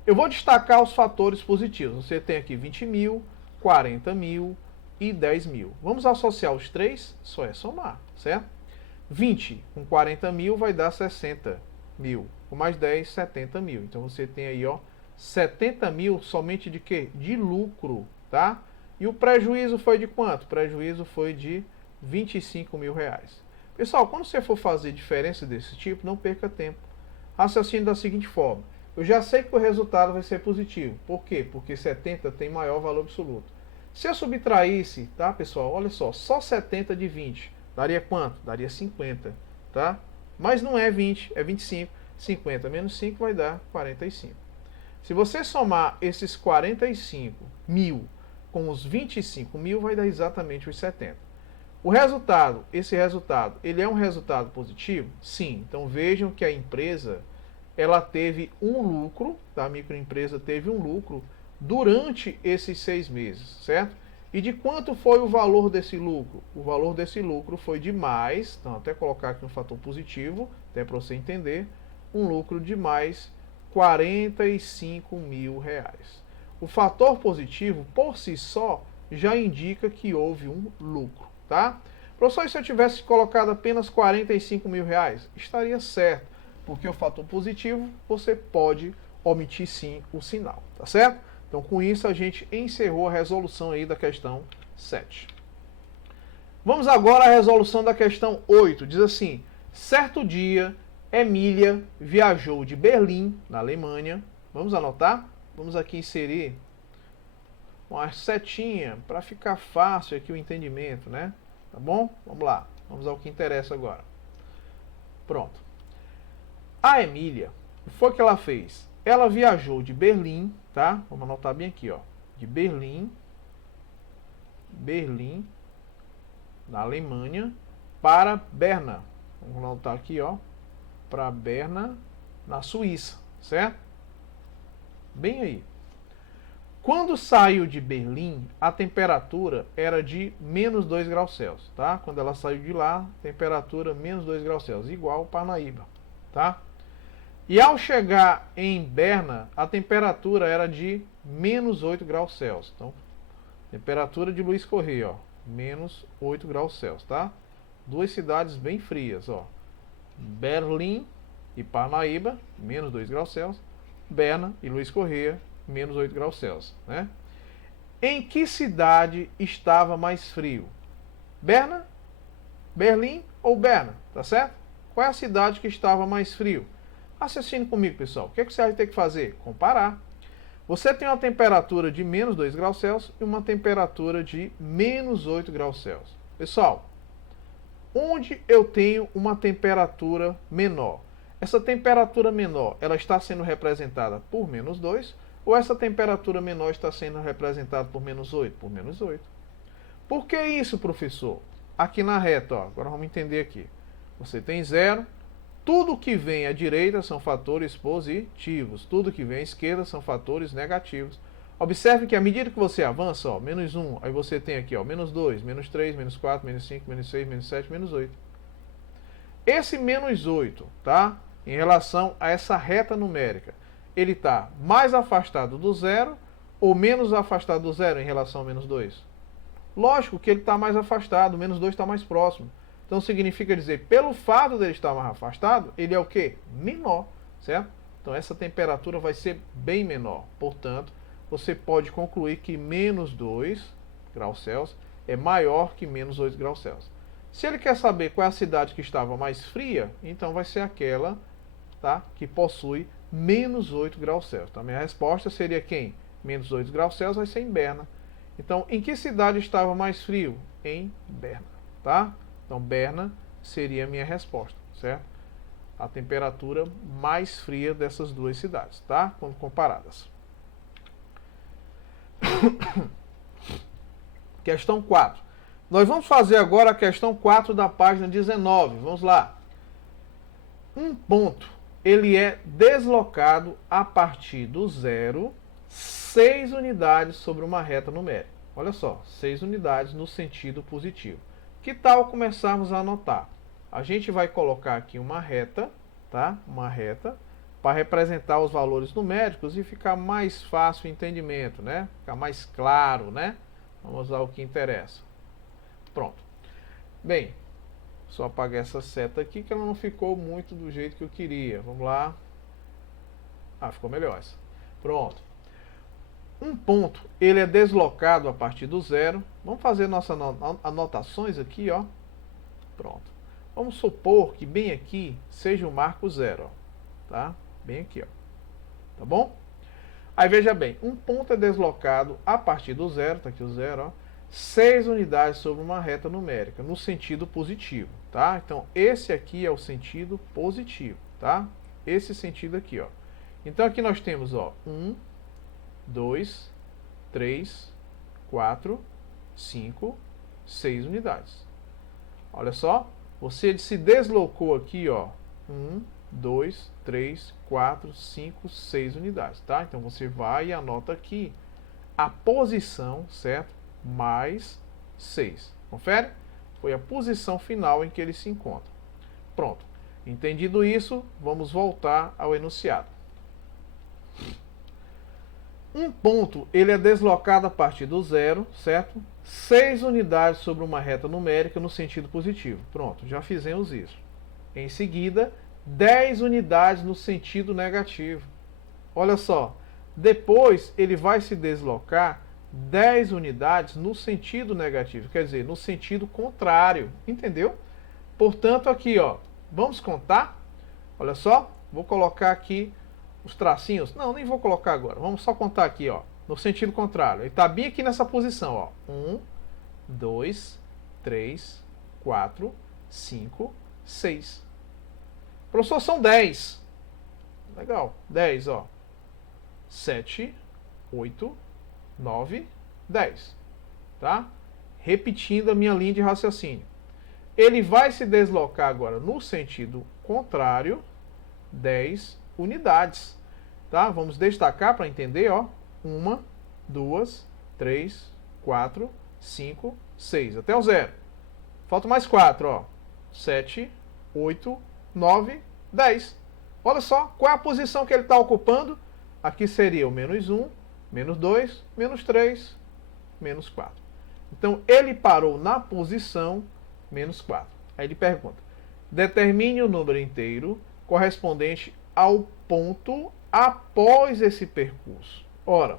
eu vou destacar os fatores positivos. Você tem aqui 20 mil, 40 mil e 10 mil. Vamos associar os três? Só é somar, certo? 20 com 40 mil vai dar 60 mil. Com mais 10, 70 mil. Então você tem aí, ó, 70 mil somente de quê? De lucro, tá? E o prejuízo foi de quanto? O prejuízo foi de 25 mil reais. Pessoal, quando você for fazer diferença desse tipo, não perca tempo. Raciocine da seguinte forma. Eu já sei que o resultado vai ser positivo. Por quê? Porque 70 tem maior valor absoluto. Se eu subtraísse, tá, pessoal? Olha só 70 de 20. Daria quanto? Daria 50, tá? Mas não é 20, é 25. 50 menos 5 vai dar 45. Se você somar esses 45 mil com os 25 mil, vai dar exatamente os 70. O resultado, esse resultado, ele é um resultado positivo? Sim. Então vejam que a empresa, ela teve um lucro, tá? A microempresa teve um lucro durante esses 6 meses, certo? E de quanto foi o valor desse lucro? O valor desse lucro foi de mais, então até colocar aqui um fator positivo, até para você entender, um lucro de mais 45 mil reais. O fator positivo, por si só, já indica que houve um lucro, tá? Professor, e se eu tivesse colocado apenas 45 mil reais? Estaria certo, porque o fator positivo, você pode omitir sim o sinal, tá certo? Então, com isso, a gente encerrou a resolução aí da questão 7. Vamos agora à resolução da questão 8. Diz assim, certo dia, Emília viajou de Berlim, na Alemanha. Vamos anotar? Vamos aqui inserir uma setinha para ficar fácil aqui o entendimento, né? Tá bom? Vamos lá. Vamos ao que interessa agora. Pronto. A Emília, o que foi que ela fez? Ela viajou de Berlim, tá? Vamos anotar bem aqui, ó. De Berlim, na Alemanha, para Berna. Vamos anotar aqui, ó. Para Berna, na Suíça, certo? Bem aí. Quando saiu de Berlim, a temperatura era de menos 2 graus Celsius, tá? Quando ela saiu de lá, temperatura menos 2 graus Celsius, igual Parnaíba, tá? E ao chegar em Berna, a temperatura era de menos 8 graus Celsius. Então, temperatura de Luiz Correia, ó, menos 8 graus Celsius, tá? Duas cidades bem frias, ó. Berlim e Parnaíba, menos 2 graus Celsius. Berna e Luiz Correia, menos 8 graus Celsius, né? Em que cidade estava mais frio? Berna, Berlim ou Berna, tá certo? Qual é a cidade que estava mais frio? Raciocine comigo, pessoal. O que você vai ter que fazer? Comparar. Você tem uma temperatura de menos 2 graus Celsius e uma temperatura de menos 8 graus Celsius. Pessoal, onde eu tenho uma temperatura menor? Essa temperatura menor, ela está sendo representada por menos 2, ou essa temperatura menor está sendo representada por menos 8? Por menos 8. Por que isso, professor? Aqui na reta, ó, agora vamos entender aqui. Você tem 0, tudo que vem à direita são fatores positivos, tudo que vem à esquerda são fatores negativos. Observe que à medida que você avança, ó, menos 1, aí você tem aqui, ó, menos 2, menos 3, menos 4, menos 5, menos 6, menos 7, menos 8. Esse menos 8, tá? Em relação a essa reta numérica, ele está mais afastado do zero ou menos afastado do zero em relação ao menos 2? Lógico que ele está mais afastado, o menos 2 está mais próximo. Então significa dizer, pelo fato dele estar mais afastado, ele é o quê? Menor, certo? Então essa temperatura vai ser bem menor. Portanto, você pode concluir que menos 2 graus Celsius é maior que menos 8 graus Celsius. Se ele quer saber qual é a cidade que estava mais fria, então vai ser aquela, tá, que possui menos 8 graus Celsius. Então a minha resposta seria quem? Menos 8 graus Celsius vai ser em Berna. Então, em que cidade estava mais frio? Em Berna, tá? Então, Berna seria a minha resposta, certo? A temperatura mais fria dessas duas cidades, tá? Quando comparadas. Questão 4. Nós vamos fazer agora a questão 4 da página 19. Vamos lá. Um ponto, ele é deslocado a partir do zero 6 unidades sobre uma reta numérica. Olha só, 6 unidades no sentido positivo. Que tal começarmos a anotar? A gente vai colocar aqui uma reta, tá? Uma reta, para representar os valores numéricos e ficar mais fácil o entendimento, né? Ficar mais claro, né? Vamos ao que interessa. Pronto. Bem, só apagar essa seta aqui que ela não ficou muito do jeito que eu queria. Vamos lá. Ah, ficou melhor essa. Pronto. Um ponto, ele é deslocado a partir do zero. Vamos fazer nossas anotações aqui, ó. Pronto. Vamos supor que bem aqui seja o marco zero, ó. Tá? Bem aqui, ó. Tá bom? Aí veja bem, um ponto é deslocado a partir do zero, tá aqui o zero, ó, 6 unidades sobre uma reta numérica, no sentido positivo, tá? Então, esse aqui é o sentido positivo, tá? Esse sentido aqui, ó. Então, aqui nós temos, ó, 1, 2, 3, 4, 5, 6 unidades. Olha só, você se deslocou aqui, ó, 1, 2, 3, 4, 5, 6 unidades, tá? Então você vai e anota aqui a posição, certo? Mais 6. Confere? Foi a posição final em que ele se encontra. Pronto. Entendido isso, vamos voltar ao enunciado. Um ponto, ele é deslocado a partir do zero, certo? 6 unidades sobre uma reta numérica no sentido positivo. Pronto, já fizemos isso. Em seguida, 10 unidades no sentido negativo. Olha só, depois ele vai se deslocar 10 unidades no sentido negativo, quer dizer, no sentido contrário, entendeu? Portanto, aqui, ó, vamos contar? Olha só, vou colocar aqui os tracinhos. Não, nem vou colocar agora. Vamos só contar aqui, ó, no sentido contrário. Ele está bem aqui nessa posição, ó. 1, 2, 3, 4, 5, 6. Professor, são 10. Legal, 10, ó. 7, 8, 9, 10. Tá? Repetindo a minha linha de raciocínio. Ele vai se deslocar agora no sentido contrário, 10 unidades. Tá? Vamos destacar para entender, ó. 1, 2, 3, 4, 5, 6. Até o zero. Falta mais 4, ó. 7, 8, 9, 10. Olha só, qual é a posição que ele está ocupando? Aqui seria o menos 1, menos 2, menos 3, menos 4. Então, ele parou na posição menos 4. Aí ele pergunta, determine o número inteiro correspondente ao ponto após esse percurso. Ora,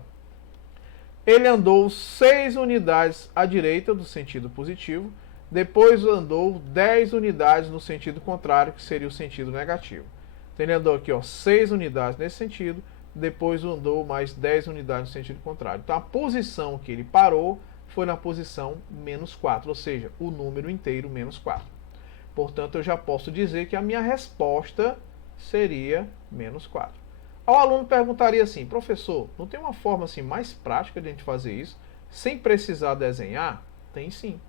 ele andou 6 unidades à direita do sentido positivo, depois andou 10 unidades no sentido contrário, que seria o sentido negativo. Então ele andou aqui, ó, 6 unidades nesse sentido, depois andou mais 10 unidades no sentido contrário. Então a posição que ele parou foi na posição menos 4, ou seja, o número inteiro menos 4. Portanto, eu já posso dizer que a minha resposta seria menos 4. O aluno perguntaria assim, professor, não tem uma forma assim mais prática de a gente fazer isso, sem precisar desenhar? Tem sim.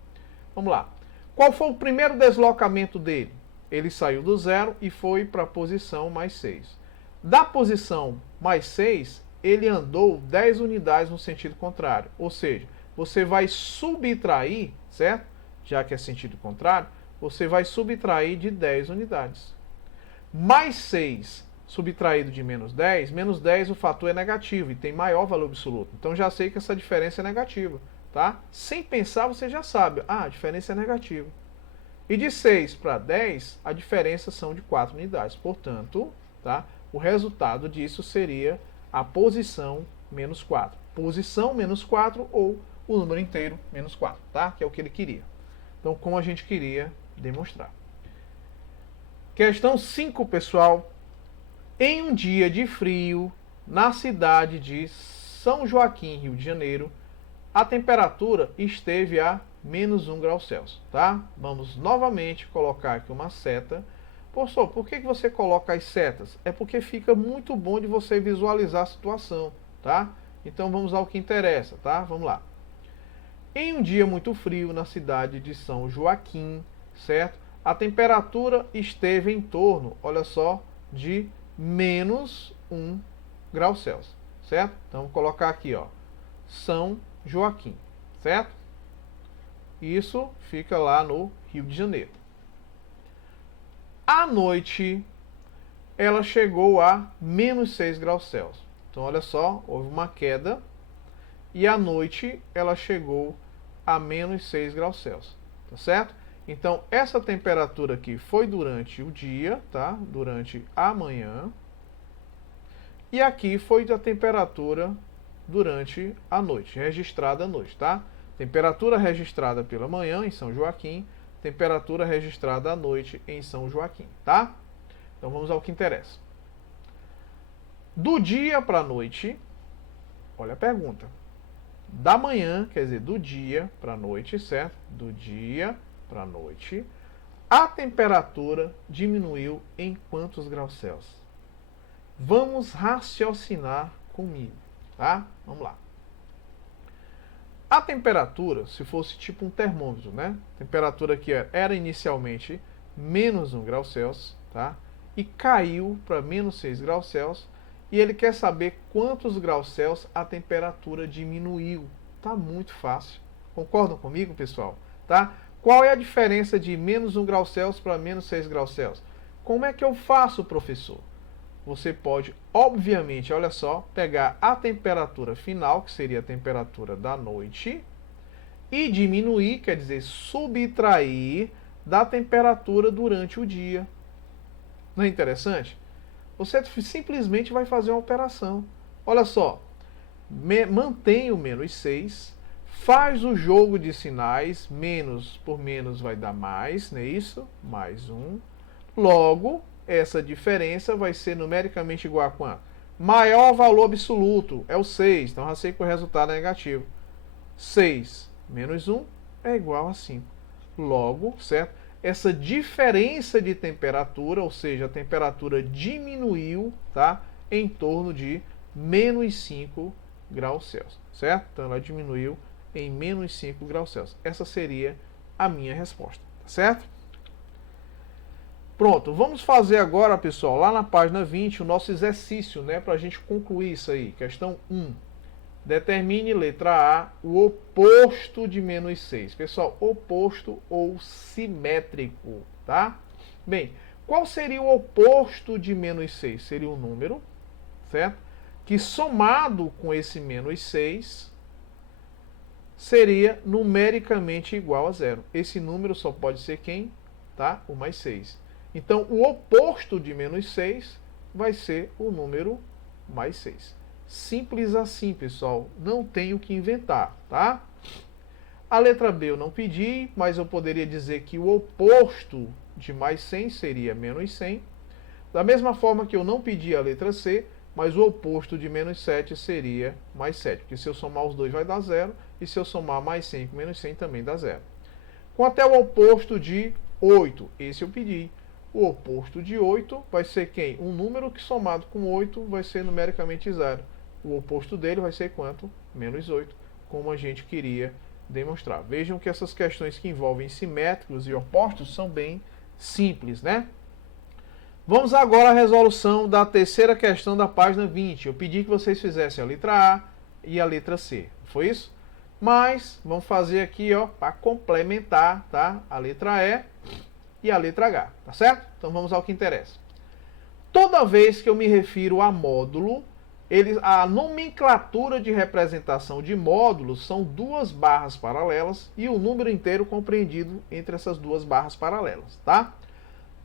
Vamos lá. Qual foi o primeiro deslocamento dele? Ele saiu do 0 e foi para a posição mais 6. Da posição mais 6, ele andou 10 unidades no sentido contrário. Ou seja, você vai subtrair, certo? Já que é sentido contrário, você vai subtrair de 10 unidades. Mais 6 subtraído de menos 10 o fator é negativo e tem maior valor absoluto. Então já sei que essa diferença é negativa, tá? Sem pensar você já sabe, a diferença é negativa. E de 6 para 10, a diferença são de 4 unidades. Portanto, tá? O resultado disso seria a posição menos 4. Posição menos 4 ou o número inteiro menos 4, tá? Que é o que ele queria. Então, como a gente queria demonstrar. Questão 5, pessoal. Em um dia de frio, na cidade de São Joaquim, Rio de Janeiro, a temperatura esteve a menos 1 grau Celsius, tá? Vamos novamente colocar aqui uma seta. Professor, por que você coloca as setas? É porque fica muito bom de você visualizar a situação, tá? Então vamos ao que interessa, tá? Vamos lá. Em um dia muito frio na cidade de São Joaquim, certo? A temperatura esteve em torno, olha só, de menos 1 grau Celsius, certo? Então vou colocar aqui, ó, São Joaquim, certo? Isso fica lá no Rio de Janeiro. À noite, ela chegou a menos 6 graus Celsius. Então, olha só, houve uma queda e à noite ela chegou a menos 6 graus Celsius, tá certo? Então, essa temperatura aqui foi durante o dia, tá? Durante a manhã. E aqui foi a temperatura durante a noite, registrada à noite, tá? Temperatura registrada pela manhã em São Joaquim, temperatura registrada à noite em São Joaquim, tá? Então vamos ao que interessa. Do dia para a noite, olha a pergunta. Da manhã, quer dizer, do dia para a noite, certo? Do dia para a noite, a temperatura diminuiu em quantos graus Celsius? Vamos raciocinar comigo, tá? Vamos lá. A temperatura, se fosse tipo um termômetro, né? A temperatura que era inicialmente menos 1 grau Celsius, tá? E caiu para menos 6 graus Celsius. E ele quer saber quantos graus Celsius a temperatura diminuiu. Tá muito fácil. Concordam comigo, pessoal? Tá? Qual é a diferença de menos 1 grau Celsius para menos 6 graus Celsius? Como é que eu faço, professor? Você pode, obviamente, olha só, pegar a temperatura final, que seria a temperatura da noite, e diminuir, quer dizer, subtrair da temperatura durante o dia. Não é interessante? Você simplesmente vai fazer uma operação. Olha só, mantém o menos 6, faz o jogo de sinais, menos por menos vai dar mais, não é isso? Mais 1. Logo, essa diferença vai ser numericamente igual a quanto? Maior valor absoluto é o 6, então já sei que o resultado é negativo. 6 menos 1 é igual a 5. Logo, certo? Essa diferença de temperatura, ou seja, a temperatura diminuiu, tá? Em torno de menos 5 graus Celsius, certo? Então ela diminuiu em menos 5 graus Celsius. Essa seria a minha resposta, tá certo? Pronto, vamos fazer agora, pessoal, lá na página 20, o nosso exercício, né, para a gente concluir isso aí. Questão 1. Determine, letra A, o oposto de menos 6. Pessoal, oposto ou simétrico, tá? Bem, Qual seria o oposto de menos 6? Seria um número, certo? Que somado com esse menos 6 seria numericamente igual a zero. Esse número só pode ser quem? Tá? O mais 6. Então, o oposto de menos 6 vai ser o número mais 6. Simples assim, pessoal. Não tem o que inventar, tá? A letra B eu não pedi, mas eu poderia dizer que o oposto de mais 100 seria menos 100. Da mesma forma que eu não pedi a letra C, mas o oposto de menos 7 seria mais 7. Porque se eu somar os dois vai dar zero, e se eu somar mais 100 com menos 100 também dá zero. Com até o oposto de 8, esse eu pedi. O oposto de 8 vai ser quem? Um número que somado com 8 vai ser numericamente zero. O oposto dele vai ser quanto? Menos 8, como a gente queria demonstrar. Vejam que essas questões que envolvem simétricos e opostos são bem simples, né? Vamos agora à resolução da terceira questão da página 20. Eu pedi que vocês fizessem a letra A e a letra C. Foi isso? Mas vamos fazer aqui, ó, para complementar, tá? A letra E e a letra H, tá certo? Então vamos ao que interessa. Toda vez que eu me refiro a módulo, a nomenclatura de representação de módulos são duas barras paralelas e o número inteiro compreendido entre essas duas barras paralelas, tá?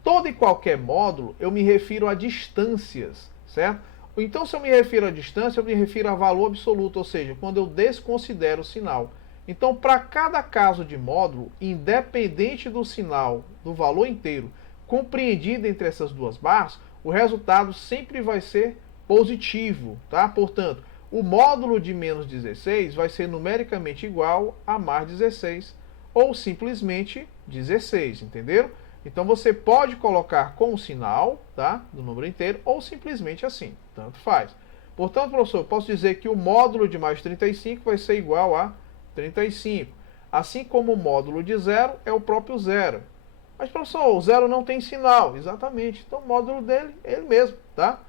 Todo e qualquer módulo, eu me refiro a distâncias, certo? Então, se eu me refiro a distância, eu me refiro a valor absoluto, ou seja, quando eu desconsidero o sinal. Então, para cada caso de módulo, independente do sinal, do valor inteiro, compreendido entre essas duas barras, o resultado sempre vai ser positivo, tá? Portanto, o módulo de menos 16 vai ser numericamente igual a mais 16, ou simplesmente 16, entenderam? Então você pode colocar com o sinal, tá, do número inteiro, ou simplesmente assim, tanto faz. Portanto, professor, eu posso dizer que o módulo de mais 35 vai ser igual a 35. Assim como o módulo de zero é o próprio zero. Mas, professor, o zero não tem sinal. Exatamente. Então, o módulo dele é ele mesmo, tá?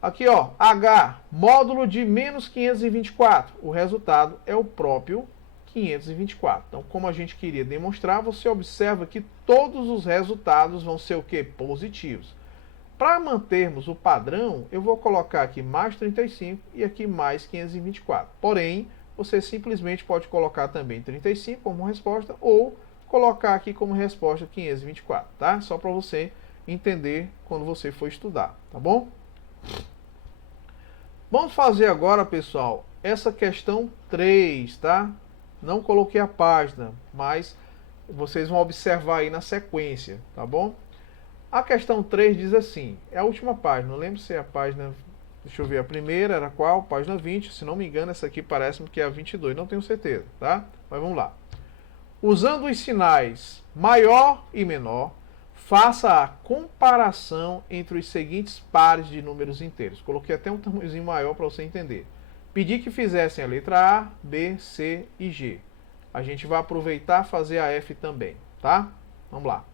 Aqui, ó, H, módulo de menos 524. O resultado é o próprio 524. Então, como a gente queria demonstrar, você observa que todos os resultados vão ser o quê? Positivos. Para mantermos o padrão, eu vou colocar aqui mais 35 e aqui mais 524. Porém, você simplesmente pode colocar também 35 como resposta ou colocar aqui como resposta 524, tá? Só para você entender quando você for estudar, tá bom? Vamos fazer agora, pessoal, essa questão 3, tá? Não coloquei a página, mas vocês vão observar aí na sequência, tá bom? A questão 3 diz assim, é a última página, não lembro se é a página, deixa eu ver, a primeira era qual? Página 20, se não me engano essa aqui parece-me que é a 22, não tenho certeza, tá? Mas vamos lá. Usando os sinais maior e menor, faça a comparação entre os seguintes pares de números inteiros. Coloquei até um tamanhozinho maior para você entender. Pedi que fizessem a letra A, B, C e G. A gente vai aproveitar e fazer a F também, tá? Vamos lá.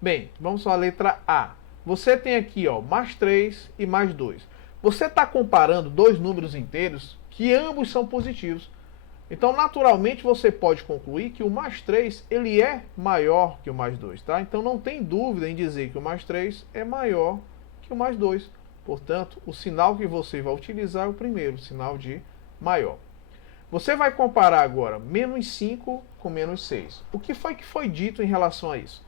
Bem, vamos à letra A. Você tem aqui, ó, mais 3 e mais 2. Você está comparando dois números inteiros que ambos são positivos. Então, naturalmente, você pode concluir que o mais 3 ele é maior que o mais 2, tá? Então, não tem dúvida em dizer que o mais 3 é maior que o mais 2. Portanto, o sinal que você vai utilizar é o primeiro, o sinal de maior. Você vai comparar agora menos 5 com menos 6. O que foi dito em relação a isso?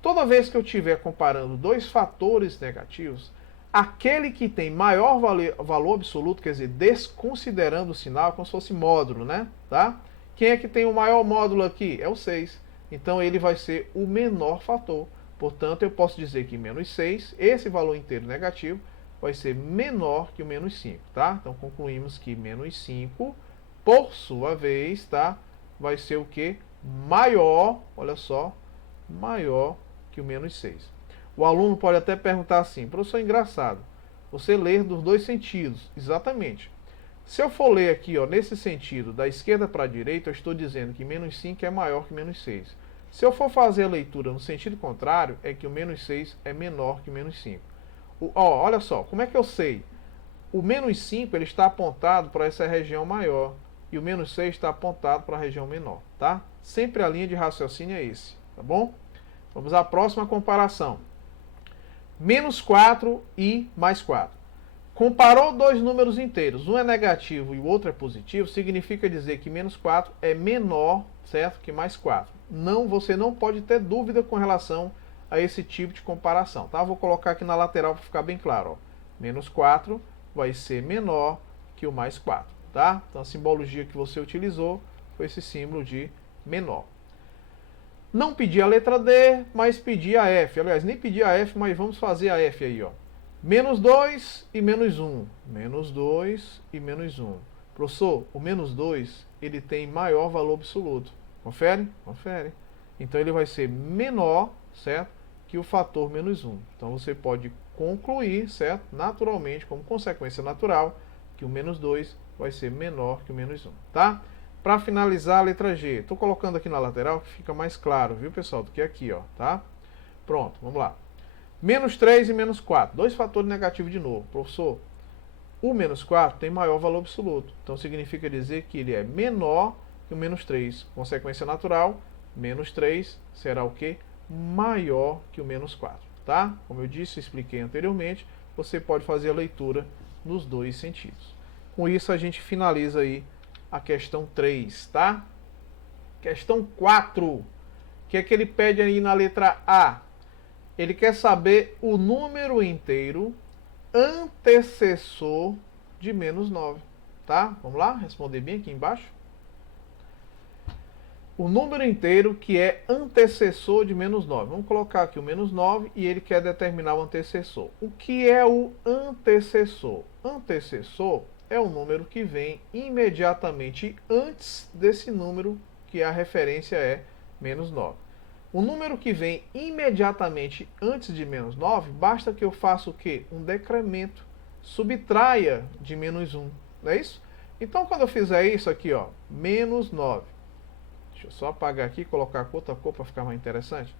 Toda vez que eu estiver comparando dois fatores negativos, aquele que tem maior valor absoluto, quer dizer, desconsiderando o sinal, como se fosse módulo, né? Tá? Quem é que tem o maior módulo aqui? É o 6. Então ele vai ser o menor fator. Portanto, eu posso dizer que menos 6, esse valor inteiro negativo, vai ser menor que o menos 5, tá? Então concluímos que menos 5, por sua vez, tá? Vai ser o que? Maior, olha só, maior que o menos 6. O aluno pode até perguntar assim, professor, engraçado, você lê dos dois sentidos. Exatamente. Se eu for ler aqui, ó, nesse sentido, da esquerda para a direita, eu estou dizendo que menos 5 é maior que menos 6. Se eu for fazer a leitura no sentido contrário, é que o menos 6 é menor que o menos 5. Olha só, como é que eu sei? O menos 5 ele está apontado para essa região maior e o menos 6 está apontado para a região menor, tá? Sempre a linha de raciocínio é esse, tá bom? Vamos à próxima comparação. menos 4 e mais 4. Comparou dois números inteiros, um é negativo e o outro é positivo, significa dizer que menos 4 é menor, certo, que mais 4. Não, você não pode ter dúvida com relação a esse tipo de comparação, tá? Vou colocar aqui na lateral para ficar bem claro, ó. Menos 4 vai ser menor que o mais 4, tá? Então a simbologia que você utilizou foi esse símbolo de menor. Não pedi a letra D, mas pedi a F. Aliás, nem pedi a F, mas vamos fazer a F aí, ó. Menos 2 e menos 1. Menos 2 e menos 1. Professor, o menos 2, ele tem maior valor absoluto. Confere? Confere. Então ele vai ser menor, certo? Que o fator menos 1. Então você pode concluir, certo? Naturalmente, como consequência natural, que o menos 2 vai ser menor que o menos 1, tá? Para finalizar, a letra G. Estou colocando aqui na lateral que fica mais claro, viu, pessoal, do que aqui, ó, tá? Pronto, vamos lá. Menos 3 e menos 4. Dois fatores negativos de novo. Professor, o menos 4 tem maior valor absoluto. Então significa dizer que ele é menor que o menos 3. Consequência natural, menos 3 será o quê? Maior que o menos 4, tá? Como eu disse, expliquei anteriormente, você pode fazer a leitura nos dois sentidos. Com isso a gente finaliza aí a questão 3, tá? Questão 4. O que é que ele pede aí na letra A? Ele quer saber o número inteiro antecessor de menos 9, tá? Vamos lá, responder bem aqui embaixo. O número inteiro que é antecessor de menos 9. Vamos colocar aqui o menos 9 e ele quer determinar o antecessor. O que é o antecessor? Antecessor é o número que vem imediatamente antes desse número, que a referência é menos 9. O número que vem imediatamente antes de menos 9, basta que eu faça o quê? Um decremento. Subtraia de menos 1, não é isso? Então, quando eu fizer isso aqui, ó, menos 9. Deixa eu só apagar aqui e colocar outra cor para ficar mais interessante.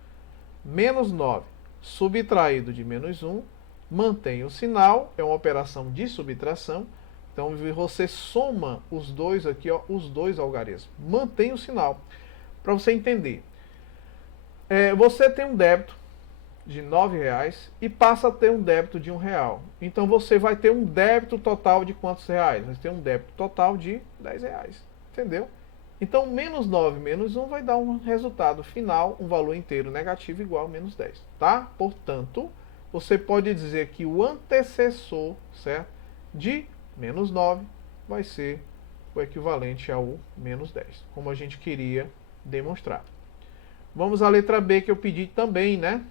Menos 9 subtraído de menos 1, mantém o sinal, é uma operação de subtração. Então, você soma os dois aqui, ó, os dois algarismos. Mantém o sinal. Para você entender. Você tem um débito de R$9 e passa a ter um débito de R$1. Então você vai ter um débito total de quantos reais? Vai ter um débito total de R$10. Entendeu? Então menos 9 menos 1 vai dar um resultado final, um valor inteiro negativo igual a menos 10. Tá? Portanto, você pode dizer que o antecessor, certo, de menos 9 vai ser o equivalente ao menos 10, como a gente queria demonstrar. Vamos à letra B que eu pedi também, né?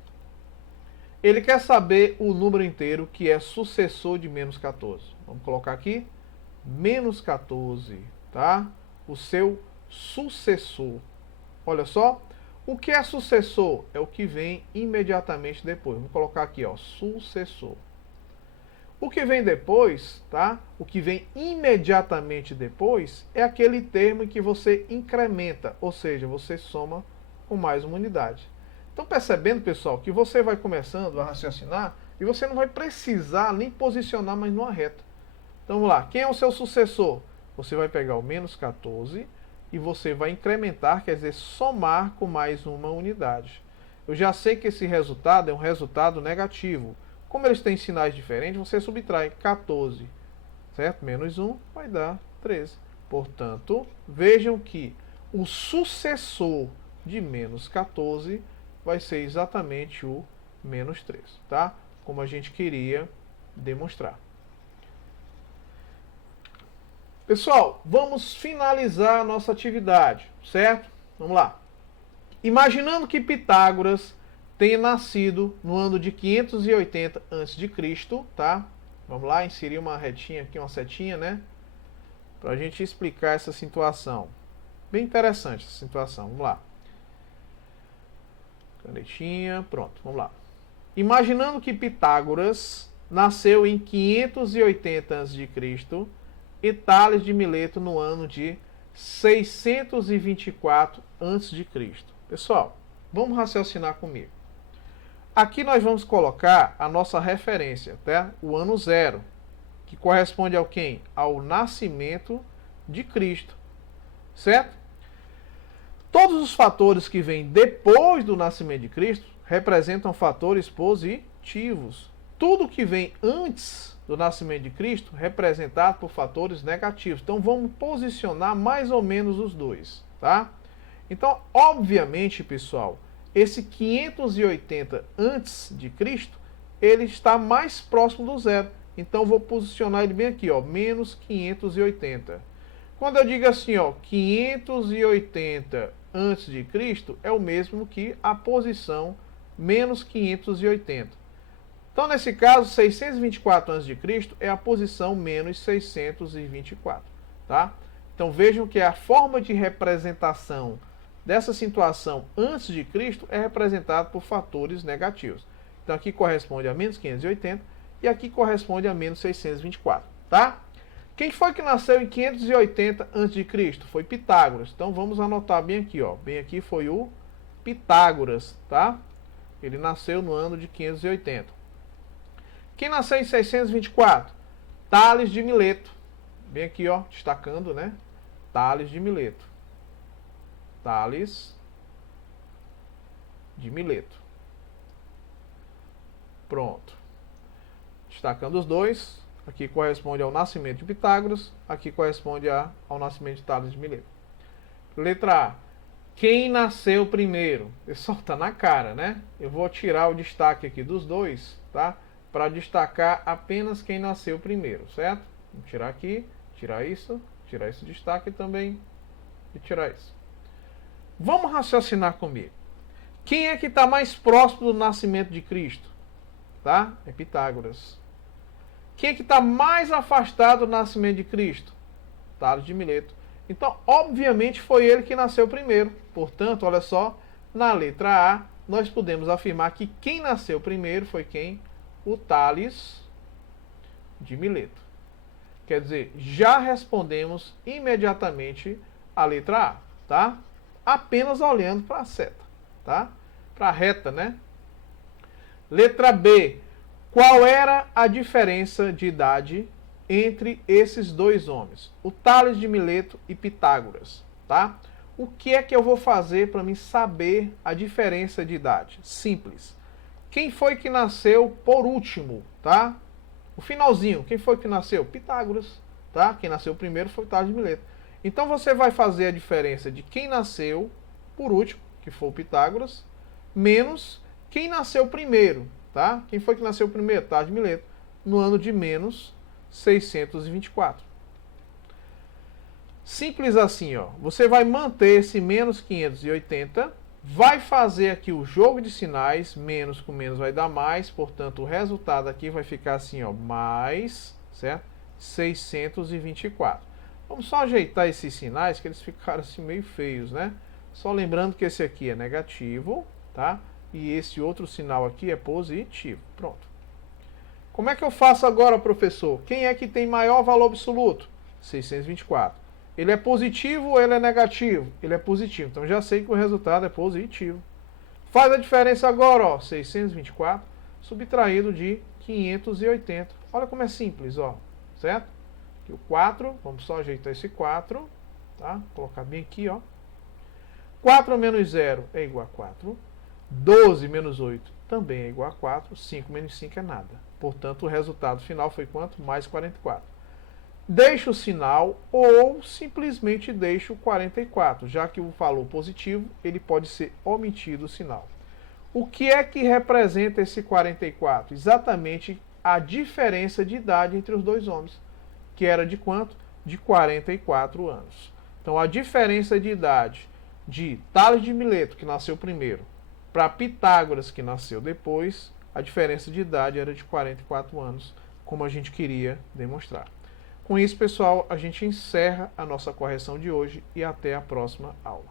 Ele quer saber o número inteiro que é sucessor de menos 14. Vamos colocar aqui, menos 14, tá? O seu sucessor. Olha só, o que é sucessor? É o que vem imediatamente depois. Vamos colocar aqui, ó, sucessor. O que vem depois, tá? O que vem imediatamente depois é aquele termo em que você incrementa, ou seja, você soma com mais uma unidade. Então, percebendo, pessoal, que você vai começando a raciocinar e você não vai precisar nem posicionar mais numa reta. Então, vamos lá. Quem é o seu sucessor? Você vai pegar o menos 14 e você vai incrementar, quer dizer, somar com mais uma unidade. Eu já sei que esse resultado é um resultado negativo. Como eles têm sinais diferentes, você subtrai 14, certo? Menos 1 vai dar 13. Portanto, vejam que o sucessor de menos 14 vai ser exatamente o menos 3, tá? Como a gente queria demonstrar. Pessoal, vamos finalizar a nossa atividade, certo? Vamos lá. Imaginando que Pitágoras tenha nascido no ano de 580 a.C., tá? Vamos lá, inserir uma retinha aqui, uma setinha, né? Para a gente explicar essa situação. Bem interessante essa situação, vamos lá. Canetinha, pronto, vamos lá. Imaginando que Pitágoras nasceu em 580 a.C. e Tales de Mileto no ano de 624 a.C. Pessoal, vamos raciocinar comigo. Aqui nós vamos colocar a nossa referência, tá? O ano 0, que corresponde ao quem? Ao nascimento de Cristo, certo? Todos os fatores que vêm depois do nascimento de Cristo representam fatores positivos. positivos. Tudo que vem antes do nascimento de Cristo representado por fatores negativos. Então vamos posicionar mais ou menos os dois, tá? Então, obviamente, pessoal, esse 580 antes de Cristo, ele está mais próximo do zero. Então vou posicionar ele bem aqui, ó, menos 580. Quando eu digo assim, ó, 580 antes de Cristo é o mesmo que a posição menos 580. Então, nesse caso, 624 a.C. é a posição menos 624, tá? Então, vejam que a forma de representação dessa situação antes de Cristo é representada por fatores negativos. Então, aqui corresponde a menos 580 e aqui corresponde a menos 624, tá? Quem foi que nasceu em 580 a.C.? Foi Pitágoras. Então, vamos anotar bem aqui, ó. Bem aqui foi o Pitágoras, tá? Ele nasceu no ano de 580. Quem nasceu em 624? Tales de Mileto. Bem aqui, ó, destacando, né? Tales de Mileto. Tales de Mileto. Pronto. Destacando os dois. Aqui corresponde ao nascimento de Pitágoras. Aqui corresponde ao nascimento de Tales de Mileto. Letra A. Quem nasceu primeiro? Pessoal, tá na cara, né? Eu vou tirar o destaque aqui dos dois, tá? Para destacar apenas quem nasceu primeiro, certo? Vamos tirar aqui, tirar esse destaque também e tirar isso. Vamos raciocinar comigo. Quem é que está mais próximo do nascimento de Cristo? Tá? É Pitágoras. Quem é que está mais afastado do nascimento de Cristo? Tales de Mileto. Então, obviamente, foi ele que nasceu primeiro. Portanto, olha só, na letra A, nós podemos afirmar que quem nasceu primeiro foi quem? O Tales de Mileto. Quer dizer, já respondemos imediatamente a letra A, tá? Apenas olhando para a seta, tá? Para a reta, né? Letra B. Qual era a diferença de idade entre esses dois homens? O Tales de Mileto e Pitágoras, tá? O que é que eu vou fazer para mim saber a diferença de idade? Simples. Quem foi que nasceu por último, tá? O finalzinho, quem foi que nasceu? Pitágoras, tá? Quem nasceu primeiro foi o Tales de Mileto. Então você vai fazer a diferença de quem nasceu por último, que foi o Pitágoras, menos quem nasceu primeiro, tá? Quem foi que nasceu primeiro? Tales de Mileto, no ano de menos 624. Simples assim, ó. Você vai manter esse menos 580, vai fazer aqui o jogo de sinais, menos com menos vai dar mais, portanto o resultado aqui vai ficar assim, ó, mais, certo? 624. Vamos só ajeitar esses sinais, que eles ficaram assim meio feios, né? Só lembrando que esse aqui é negativo, tá? E esse outro sinal aqui é positivo. Pronto. Como é que eu faço agora, professor? Quem é que tem maior valor absoluto? 624. Ele é positivo ou ele é negativo? Ele é positivo. Então já sei que o resultado é positivo. Faz a diferença agora, ó. 624 subtraído de 580. Olha como é simples, ó. Certo? Aqui o 4, vamos só ajeitar esse 4, tá? Colocar bem aqui, ó. 4 menos 0 é igual a 4. 12 menos 8 também é igual a 4. 5 menos 5 é nada. Portanto, o resultado final foi quanto? Mais 44. Deixa o sinal ou simplesmente deixa o 44. Já que o valor positivo, ele pode ser omitido o sinal. O que é que representa esse 44? Exatamente a diferença de idade entre os dois homens. Que era de quanto? De 44 anos. Então, a diferença de idade de Tales de Mileto, que nasceu primeiro, para Pitágoras, que nasceu depois, a diferença de idade era de 44 anos, como a gente queria demonstrar. Com isso, pessoal, a gente encerra a nossa correção de hoje e até a próxima aula.